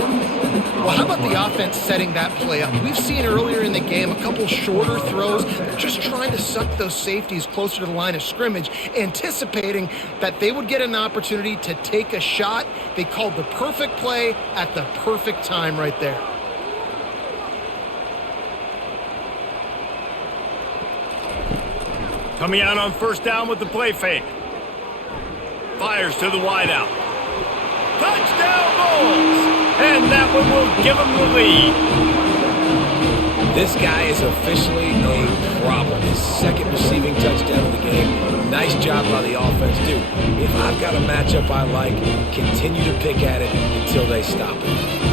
Well, how about the offense setting that play up? We've seen earlier in the game a couple shorter throws. They're just trying to suck those safeties closer to the line of scrimmage, anticipating that they would get an opportunity to take a shot. They called the perfect play at the perfect time right there. Coming out on first down with the play fake. Fires to the wideout. Touchdown Bulls! And that one will give them the lead. This guy is officially a problem. His second receiving touchdown of the game. Nice job by the offense. Dude, if I've got a matchup I like, continue to pick at it until they stop it.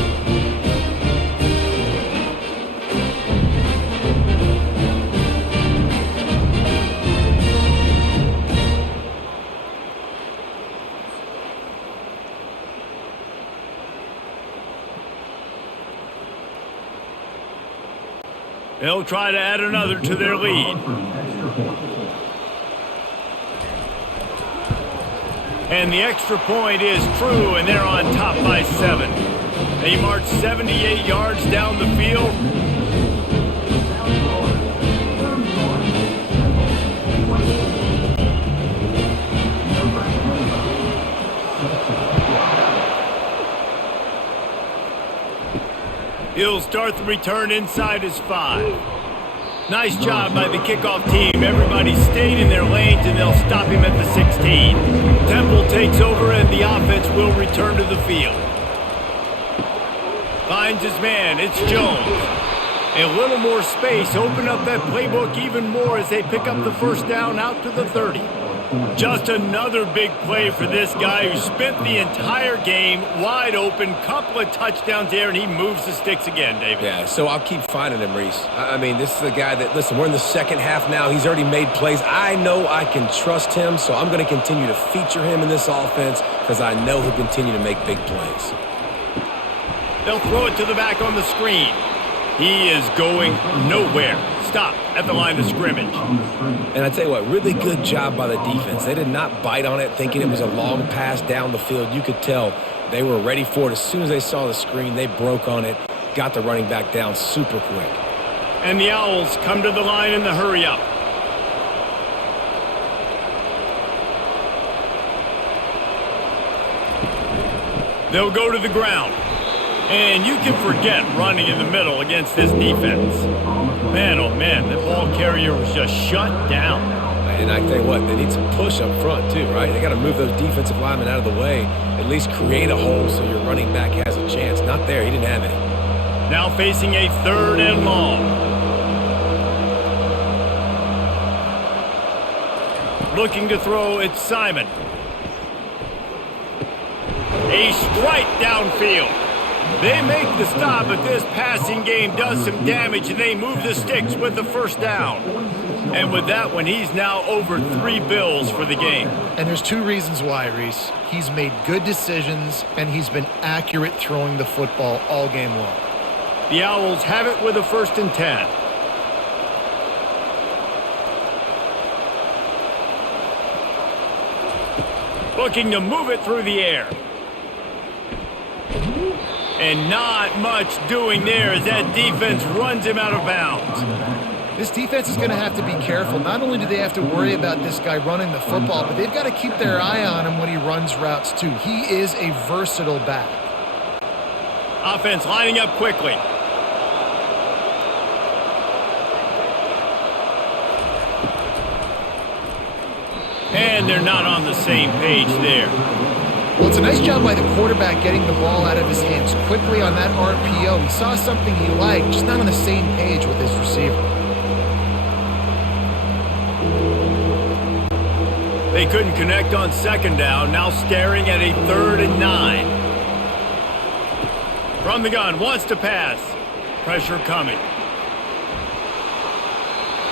They'll try to add another to their lead. And the extra point is true, and they're on top by 7. They march 78 yards down the field. He'll start the return inside his 5. Nice job by the kickoff team. Everybody stayed in their lanes, and they'll stop him at the 16. Temple takes over, and the offense will return to the field. Finds his man. It's Jones. A little more space. Open up that playbook even more as they pick up the first down out to the 30. Just another big play for this guy who spent the entire game wide open. Couple of touchdowns there, and he moves the sticks again, David. Yeah, so I'll keep finding him, Reese. I mean, this is the guy that, listen, we're in the second half now. He's already made plays. I know I can trust him, so I'm going to continue to feature him in this offense because I know he'll continue to make big plays. They'll throw it to the back on the screen. He is going nowhere. Stop at the line of scrimmage. And I tell you what, really good job by the defense. They did not bite on it thinking it was a long pass down the field. You could tell they were ready for it. As soon as they saw the screen, they broke on it, got the running back down super quick. And the Owls come to the line in the hurry-up. They'll go to the ground. And you can forget running in the middle against this defense. Man, oh man, the ball carrier was just shut down. And I tell you what, they need some push up front too, right? They got to move those defensive linemen out of the way, at least create a hole so your running back has a chance. Not there, he didn't have any. Now facing a 3rd and long. Looking to throw, it's Simon. A strike downfield. They make the stop, but this passing game does some damage, and they move the sticks with the first down. And with that one, he's now over 3 bills for the game. And there's 2 reasons why, Reese. He's made good decisions, and he's been accurate throwing the football all game long. The Owls have it with a 1st and 10. Looking to move it through the air. And not much doing there as that defense runs him out of bounds. This defense is going to have to be careful. Not only do they have to worry about this guy running the football, but they've got to keep their eye on him when he runs routes too. He is a versatile back. Offense lining up quickly. And they're not on the same page there. Well, it's a nice job by the quarterback getting the ball out of his hands quickly on that RPO. He saw something he liked, just not on the same page with his receiver. They couldn't connect on 2nd down, now staring at a 3rd and 9. From the gun, wants to pass. Pressure coming.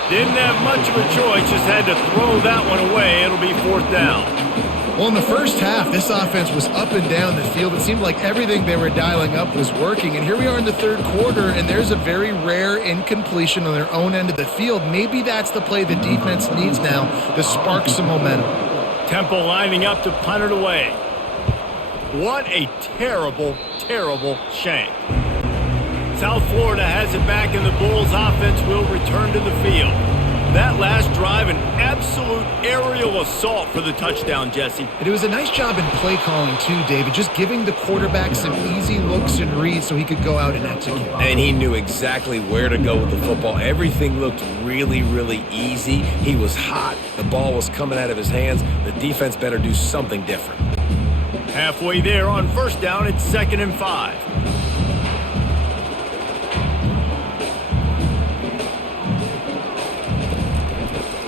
Didn't have much of a choice, just had to throw that one away. It'll be 4th down. Well, in the first half, this offense was up and down the field. It seemed like everything they were dialing up was working. And here we are in the 3rd quarter, and there's a very rare incompletion on their own end of the field. Maybe that's the play the defense needs now to spark some momentum. Temple lining up to punt it away. What a terrible, terrible shank. South Florida has it back, and the Bulls offense will return to the field. That last drive, an absolute aerial assault for the touchdown, Jesse. And it was a nice job in play calling too, David, just giving the quarterback some easy looks and reads so he could go out and execute. And he knew exactly where to go with the football. Everything looked really, really easy. He was hot. The ball was coming out of his hands. The defense better do something different. Halfway there on first down, it's 2nd and 5.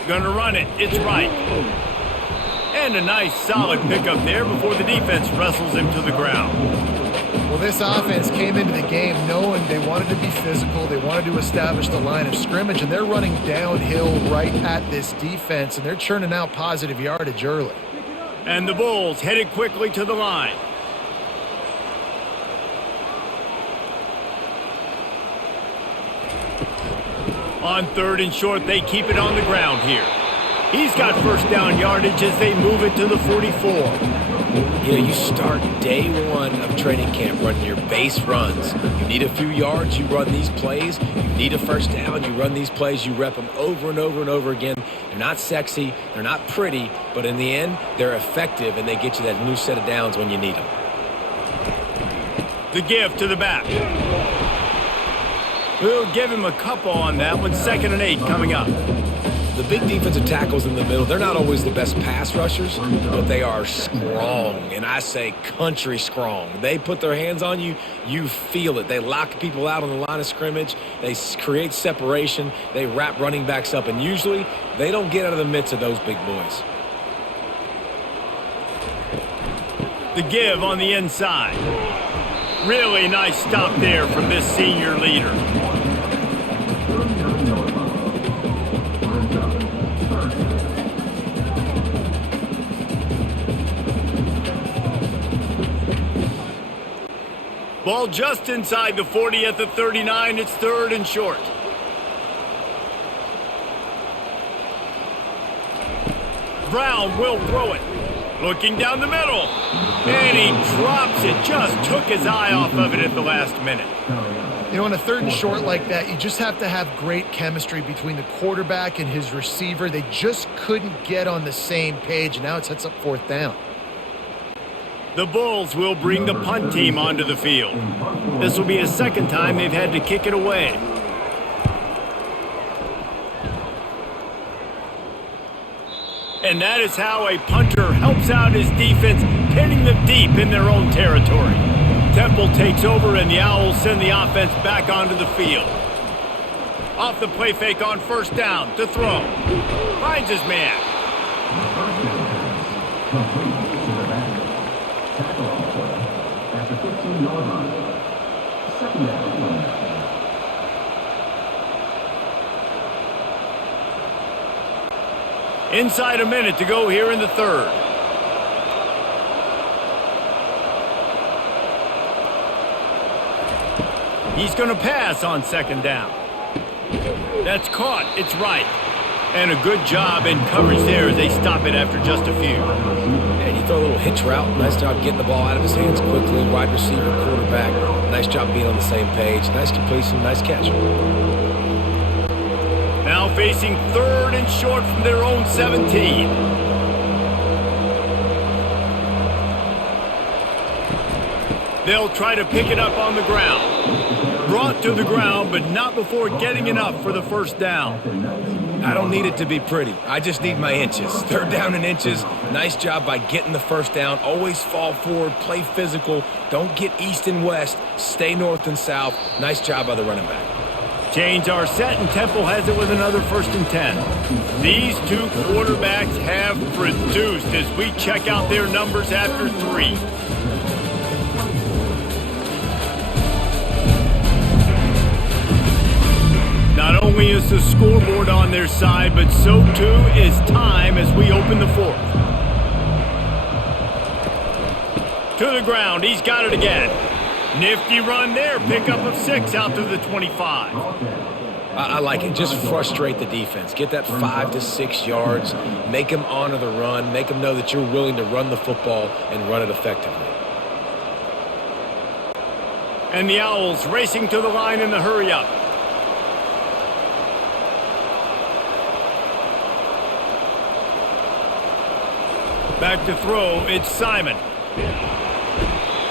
Gonna run it. It's right. And a nice solid pickup there before the defense wrestles him to the ground. Well, this offense came into the game knowing they wanted to be physical. They wanted to establish the line of scrimmage, and they're running downhill right at this defense, and they're churning out positive yardage early. And the Bulls headed quickly to the line. On 3rd and short, they keep it on the ground here. He's got first down yardage as they move it to the 44. You know, you start day one of training camp running your base runs. You need a few yards, you run these plays. You need a first down, you run these plays. You rep them over and over and over again. They're not sexy, they're not pretty, but in the end, they're effective, and they get you that new set of downs when you need them. The give to the back. We'll give him a couple on that one. 2nd and 8 coming up. The big defensive tackles in the middle, they're not always the best pass rushers, but they are strong, and I say country strong. They put their hands on you, you feel it. They lock people out on the line of scrimmage. They create separation. They wrap running backs up, and usually they don't get out of the midst of those big boys. The give on the inside. Really nice stop there from this senior leader. Ball just inside the 40 at the 39. It's 3rd and short. Brown will throw it. Looking down the middle. And he drops it. Just took his eye off of it at the last minute. You know, on a 3rd and short like that, you just have to have great chemistry between the quarterback and his receiver. They just couldn't get on the same page. Now it sets up 4th down. The Bulls will bring the punt team onto the field. This will be a 2nd time they've had to kick it away. And that is how a punter helps out his defense, pinning them deep in their own territory. Temple takes over, and the Owls send the offense back onto the field. Off the play fake on first down to throw. Finds his man. Inside a minute to go here in the 3rd. He's going to pass on 2nd down. That's caught. It's right. And a good job in coverage there as they stop it after just a few. And you throw a little hitch route. Nice job getting the ball out of his hands quickly. Wide receiver, quarterback. Nice job being on the same page. Nice completion, nice catch. Now facing 3rd and short from their own 17. They'll try to pick it up on the ground. Brought to the ground, but not before getting enough for the first down. I don't need it to be pretty. I just need my inches. 3rd down and inches. Nice job by getting the first down. Always fall forward, play physical. Don't get east and west. Stay north and south. Nice job by the running back. Chains are set, and Temple has it with another 1st and 10. These two quarterbacks have produced as we check out their numbers after 3. Not only is the scoreboard on their side, but so too is time as we open the 4th. To the ground, he's got it again. Nifty run there, pickup of 6 out to the 25. I like it. Just frustrate the defense. Get that 5 to 6 yards. Make them honor the run. Make them know that you're willing to run the football and run it effectively. And the Owls racing to the line in the hurry-up. Back to throw, it's Simon.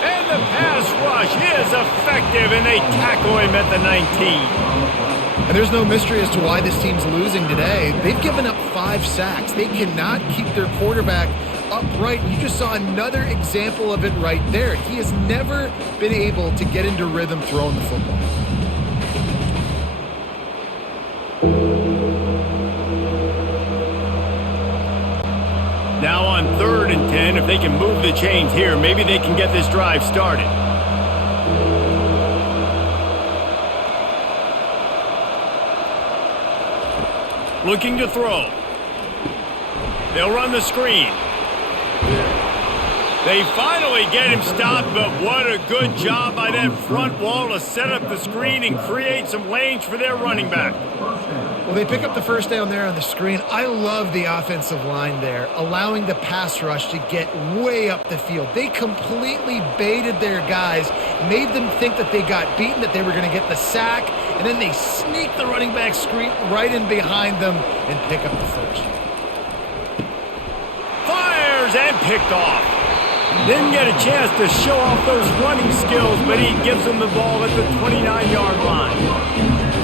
And the pass rush is effective, and they tackle him at the 19. And there's no mystery as to why this team's losing today. They've given up 5 sacks. They cannot keep their quarterback upright. You just saw another example of it right there. He has never been able to get into rhythm throwing the football. Now on 3rd and 10, if they can move the chains here, maybe they can get this drive started. Looking to throw. They'll run the screen. They finally get him stopped, but what a good job by that front wall to set up the screen and create some lanes for their running back. Well, they pick up the first down there on the screen. I love the offensive line there, allowing the pass rush to get way up the field. They completely baited their guys, made them think that they got beaten, that they were going to get the sack, and then they sneak the running back screen right in behind them and pick up the first. Fires and picked off. Didn't get a chance to show off those running skills, but he gives them the ball at the 29-yard line.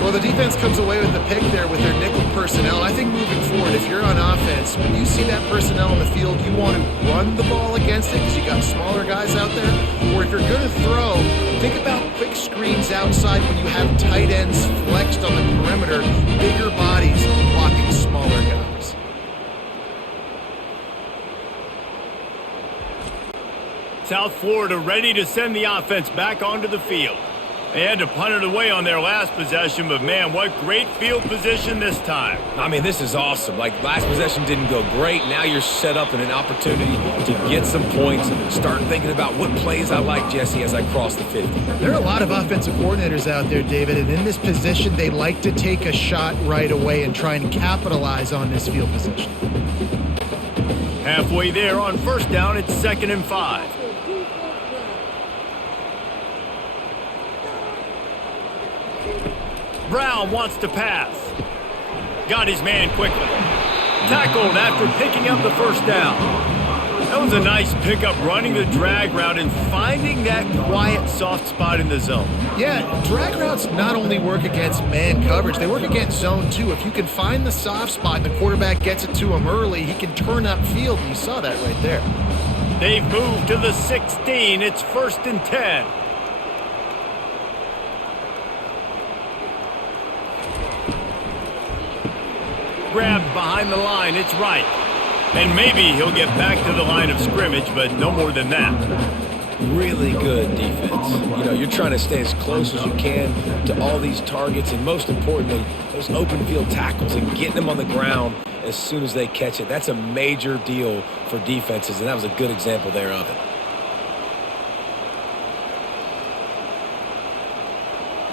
Well, the defense comes away with the pick there with their nickel personnel. I think moving forward, if you're on offense, when you see that personnel on the field, you want to run the ball against it because you got smaller guys out there. Or if you're going to throw, think about quick screens outside when you have tight ends flexed on the perimeter, bigger bodies blocking smaller guys. South Florida ready to send the offense back onto the field. They had to punt it away on their last possession, but man, what great field position this time. I mean, this is awesome. Like, last possession didn't go great. Now you're set up in an opportunity to get some points. Start thinking about what plays I like, Jesse, as I cross the 50. There are a lot of offensive coordinators out there, David, and in this position, they like to take a shot right away and try and capitalize on this field position. Halfway there on first down, it's 2nd and 5. Brown wants to pass. Got his man quickly. Tackled after picking up the first down. That was a nice pickup, running the drag route and finding that quiet, soft spot in the zone. Yeah, drag routes not only work against man coverage, they work against zone too. If you can find the soft spot and the quarterback gets it to him early, he can turn upfield, and you saw that right there. They've moved to the 16. It's 1st and 10. Grabbed behind the line, it's right. And maybe he'll get back to the line of scrimmage, but no more than that. Really good defense. You know, you're trying to stay as close as you can to all these targets, and most importantly, those open field tackles and getting them on the ground as soon as they catch it. That's a major deal for defenses, and that was a good example there of it.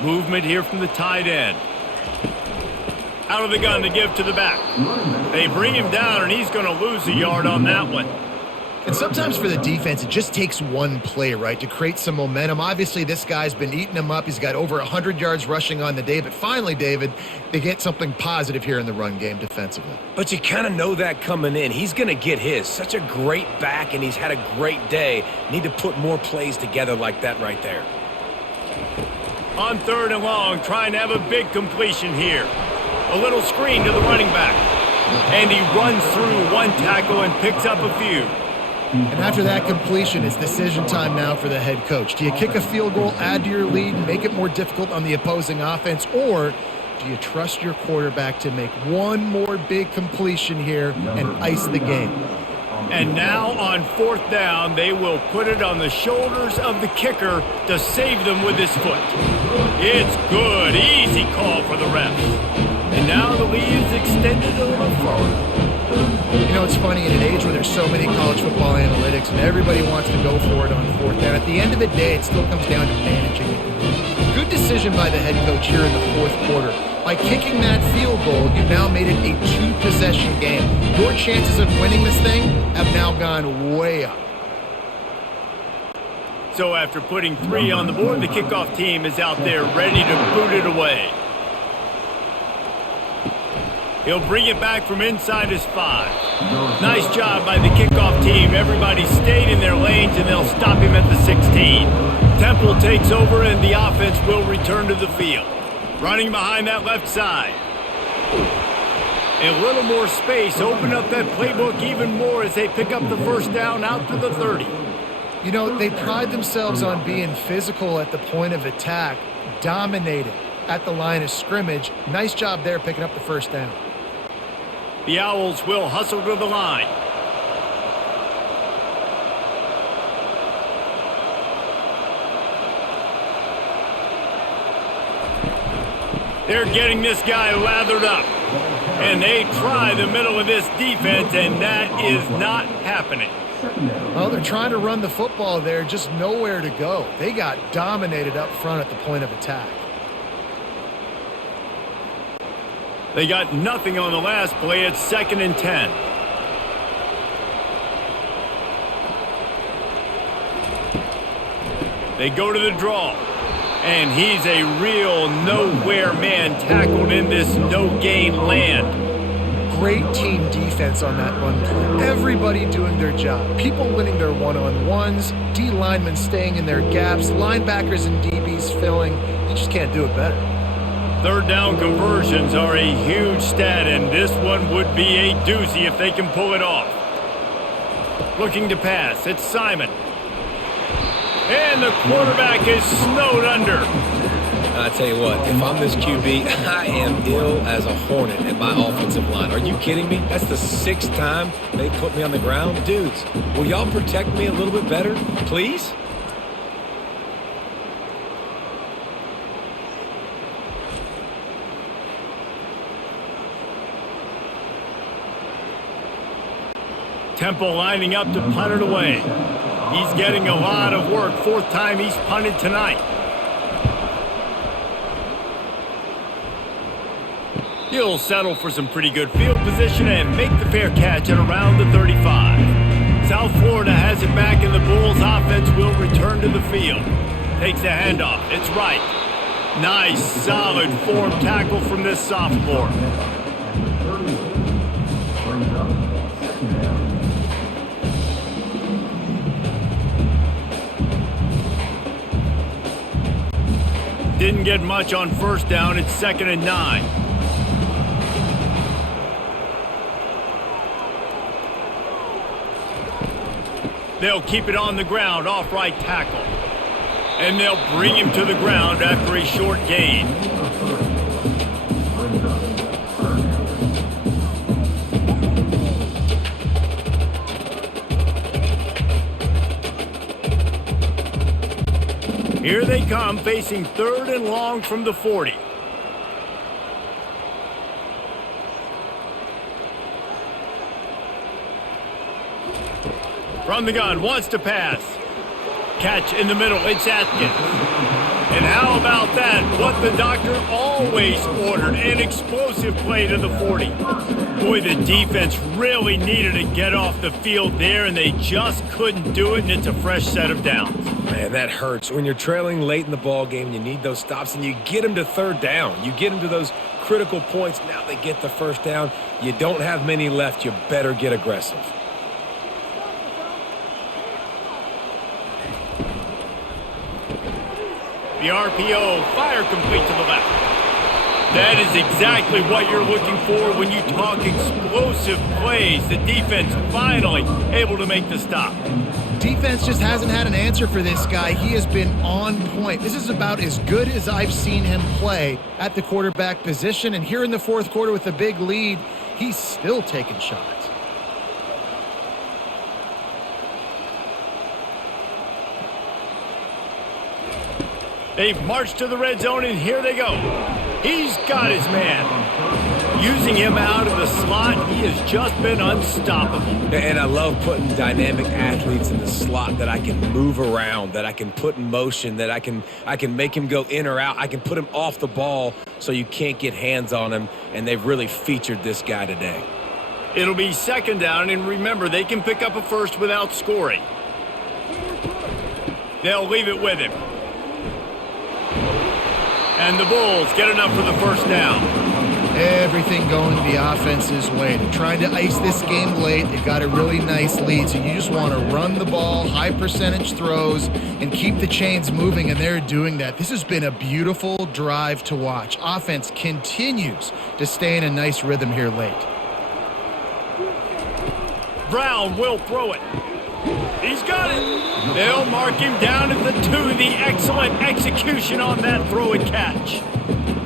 Movement here from the tight end. Out of the gun to give to the back. They bring him down, and he's going to lose a yard on that one. And sometimes for the defense, it just takes one play, right, to create some momentum. Obviously, this guy's been eating them up. He's got over 100 yards rushing on the day. But finally, David, they get something positive here in the run game defensively. But you kind of know that coming in. He's going to get his. Such a great back, and he's had a great day. Need to put more plays together like that right there. On 3rd and long, trying to have a big completion here. A little screen to the running back. And he runs through one tackle and picks up a few. And after that completion, it's decision time now for the head coach. Do you kick a field goal, add to your lead, and make it more difficult on the opposing offense, or do you trust your quarterback to make one more big completion here and ice the game? And now on 4th down, they will put it on the shoulders of the kicker to save them with his foot. It's good. Easy call for the ref. And now the lead is extended a little forward. You know, it's funny, in an age where there's so many college football analytics and everybody wants to go for it on 4th down, at the end of the day, it still comes down to managing it. Good decision by the head coach here in the 4th quarter. By kicking that field goal, you've now made it a 2-possession game. Your chances of winning this thing have now gone way up. So after putting 3 on the board, the kickoff team is out there ready to boot it away. He'll bring it back from inside his 5. Nice job by the kickoff team. Everybody stayed in their lanes, and they'll stop him at the 16. Temple takes over, and the offense will return to the field. Running behind that left side. A little more space. Open up that playbook even more as they pick up the first down out to the 30. You know, they pride themselves on being physical at the point of attack, dominating at the line of scrimmage. Nice job there picking up the first down. The Owls will hustle to the line. They're getting this guy lathered up. And they try the middle of this defense, and that is not happening. Well, they're trying to run the football there, just nowhere to go. They got dominated up front at the point of attack. They got nothing on the last play. It's 2nd and 10. They go to the draw. And he's a real nowhere man tackled in this no-gain land. Great team defense on that run play. Everybody doing their job. People winning their one-on-ones, D linemen staying in their gaps, linebackers and DBs filling. You just can't do it better. 3rd down conversions are a huge stat, and this one would be a doozy if they can pull it off. Looking to pass, it's Simon. And the quarterback is snowed under. I tell you what, if I'm this QB, I am ill as a hornet in my offensive line. Are you kidding me? That's the 6th time they put me on the ground. Dudes, will y'all protect me a little bit better, please? Temple lining up to punt it away. He's getting a lot of work. 4th time he's punted tonight. He'll settle for some pretty good field position and make the fair catch at around the 35. South Florida has it back, and the Bulls offense will return to the field. Takes the handoff. It's right. Nice, solid form tackle from this sophomore. Didn't get much on 1st down. It's 2nd and 9. They'll keep it on the ground, off right tackle. And they'll bring him to the ground after a short gain. Here they come, facing 3rd and long from the 40. From the gun, wants to pass. Catch in the middle, it's Atkins. And how about that? What the doctor always ordered, an explosive play to the 40. Boy, the defense really needed to get off the field there, and they just couldn't do it, and it's a fresh set of downs. Man, that hurts. When you're trailing late in the ball game, you need those stops, and you get them to 3rd down. You get them to those critical points. Now they get the 1st down. You don't have many left. You better get aggressive. The RPO, fire complete to the left. That is exactly what you're looking for when you talk explosive plays. The defense finally able to make the stop. Defense just hasn't had an answer for this guy. He has been on point. This is about as good as I've seen him play at the quarterback position. And here in the 4th quarter with a big lead, he's still taking shots. They've marched to the red zone, and here they go. He's got his man. Using him out of the slot, he has just been unstoppable. And I love putting dynamic athletes in the slot that I can move around, that I can put in motion, that I can make him go in or out. I can put him off the ball so you can't get hands on him, and they've really featured this guy today. It'll be 2nd down, and remember, they can pick up a first without scoring. They'll leave it with him. And the Bulls get enough for the first down. Everything going the offense's way. They're trying to ice this game late. They've got a really nice lead, so you just want to run the ball, high percentage throws, and keep the chains moving, and they're doing that. This has been a beautiful drive to watch. Offense continues to stay in a nice rhythm here late. Brown will throw it. He's got it. They'll mark him down at the 2. The excellent execution on that throw and catch.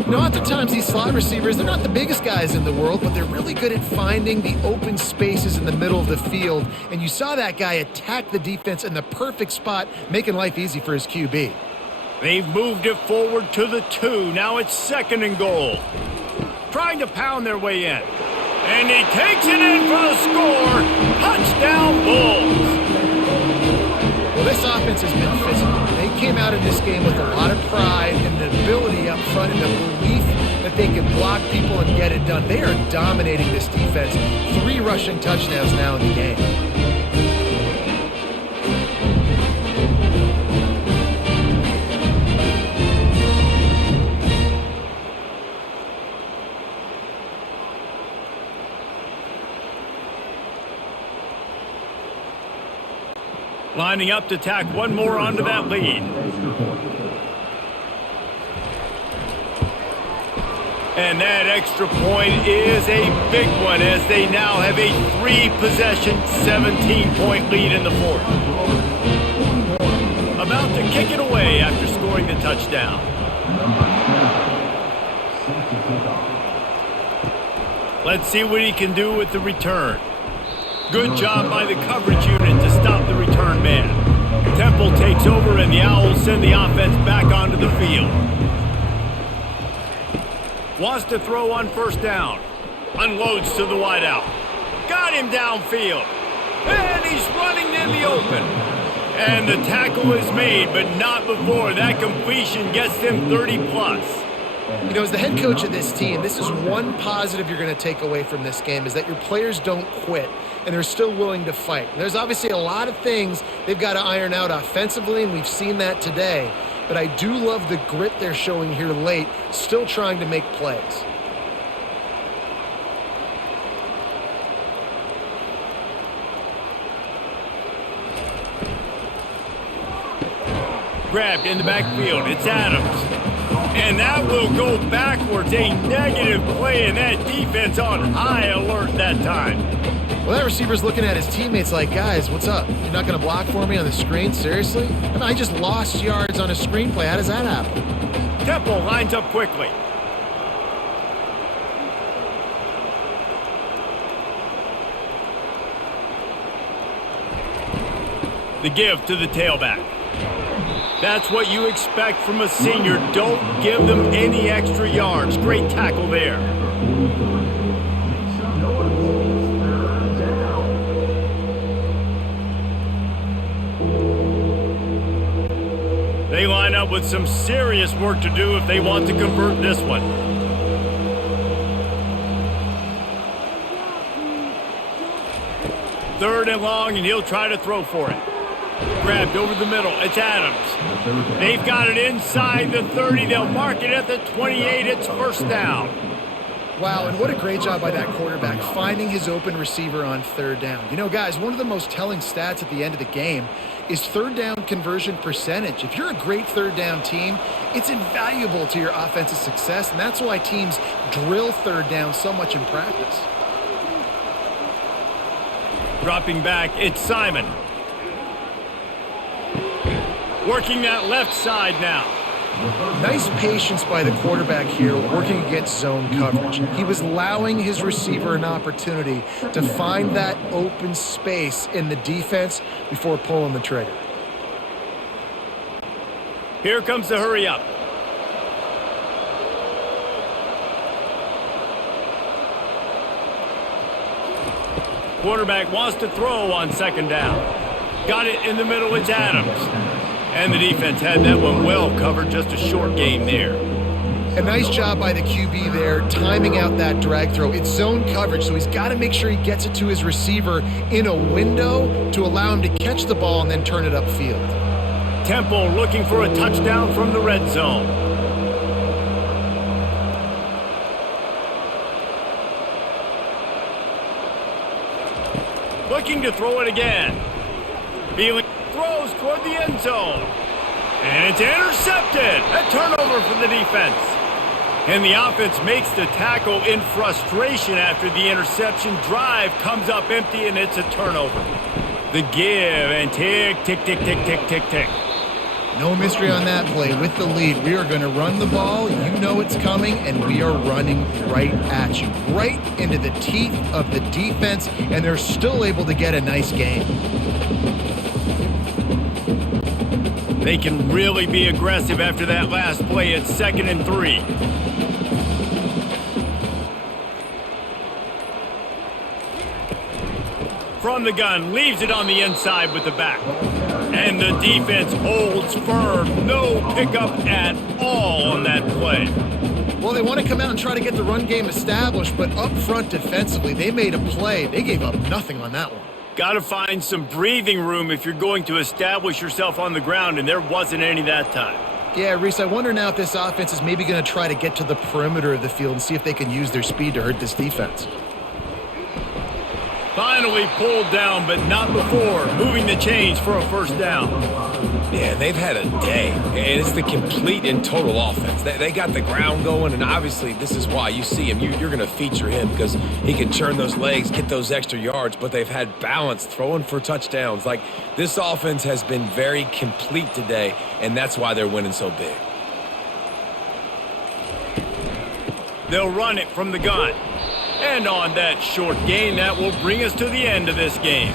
You know, oftentimes these slot receivers, they're not the biggest guys in the world, but they're really good at finding the open spaces in the middle of the field. And you saw that guy attack the defense in the perfect spot, making life easy for his QB. They've moved it forward to the 2. Now it's 2nd and goal. Trying to pound their way in. And he takes it in for the score. Touchdown, Bulls. Well, this offense has been physical. They came out of this game with a lot of pride and the ability up front and the belief that they can block people and get it done. They are dominating this defense. 3 rushing touchdowns now in the game. Lining up to tack one more onto that lead. And that extra point is a big one as they now have a 3-possession, 17-point lead in the 4th. About to kick it away after scoring the touchdown. Let's see what he can do with the return. Good job by the coverage unit to stop the return man. Temple takes over and the Owls send the offense back onto the field. Wants to throw on 1st down. Unloads to the wideout. Got him downfield. And he's running in the open. And the tackle is made, but not before that completion gets them 30+. You know, as the head coach of this team, this is one positive you're going to take away from this game is that your players don't quit and they're still willing to fight. There's obviously a lot of things they've got to iron out offensively, and we've seen that today. But I do love the grit they're showing here late, still trying to make plays. Grabbed in the backfield. It's Adams. And that will go backwards. A negative play, and that defense on high alert that time. Well, that receiver's looking at his teammates like, guys, what's up? You're not going to block for me on the screen? Seriously? I mean, I just lost yards on a screenplay. How does that happen? Temple lines up quickly. The give to the tailback. That's what you expect from a senior. Don't give them any extra yards. Great tackle there. They line up with some serious work to do if they want to convert this one. Third and long, and he'll try to throw for it. Grabbed over the middle. It's Adams. They've got it inside the 30. They'll mark it at the 28. It's 1st down. Wow, and what a great job by that quarterback finding his open receiver on 3rd down. You know, guys, one of the most telling stats at the end of the game is 3rd down conversion percentage. If you're a great 3rd down team, it's invaluable to your offensive success, and that's why teams drill 3rd down so much in practice. Dropping back, it's Simon. Working that left side now. Nice patience by the quarterback here working against zone coverage. He was allowing his receiver an opportunity to find that open space in the defense before pulling the trigger. Here comes the hurry up. Quarterback wants to throw on 2nd down. Got it in the middle, it's Adams. And the defense had that one well covered, just a short game there. A nice job by the QB there, timing out that drag throw. It's zone coverage, so he's got to make sure he gets it to his receiver in a window to allow him to catch the ball and then turn it upfield. Temple looking for a touchdown from the red zone. Looking to throw it again. Feeling throws toward the end zone. And it's intercepted. A turnover for the defense. And the offense makes the tackle in frustration after the interception. Drive comes up empty, and it's a turnover. The give and tick, tick, tick, tick, tick, tick, tick. No mystery on that play. With the lead, we are going to run the ball. You know it's coming, and we are running right at you. Right into the teeth of the defense, and they're still able to get a nice gain. They can really be aggressive after that last play. It's 2nd and 3. From the gun, leaves it on the inside with the back. And the defense holds firm. No pickup at all on that play. Well, they want to come out and try to get the run game established, but up front defensively, they made a play. They gave up nothing on that one. Got to find some breathing room if you're going to establish yourself on the ground, and there wasn't any that time. Yeah, Reese, I wonder now if this offense is maybe going to try to get to the perimeter of the field and see if they can use their speed to hurt this defense. Finally pulled down, but not before. Moving the chains for a first down. Yeah, they've had a day, and it's the complete and total offense. They got the ground going, and obviously this is why you see him. You're going to feature him because he can churn those legs, get those extra yards, but they've had balance, throwing for touchdowns. Like, this offense has been very complete today, and that's why they're winning so big. They'll run it from the gun. And on that short gain, that will bring us to the end of this game.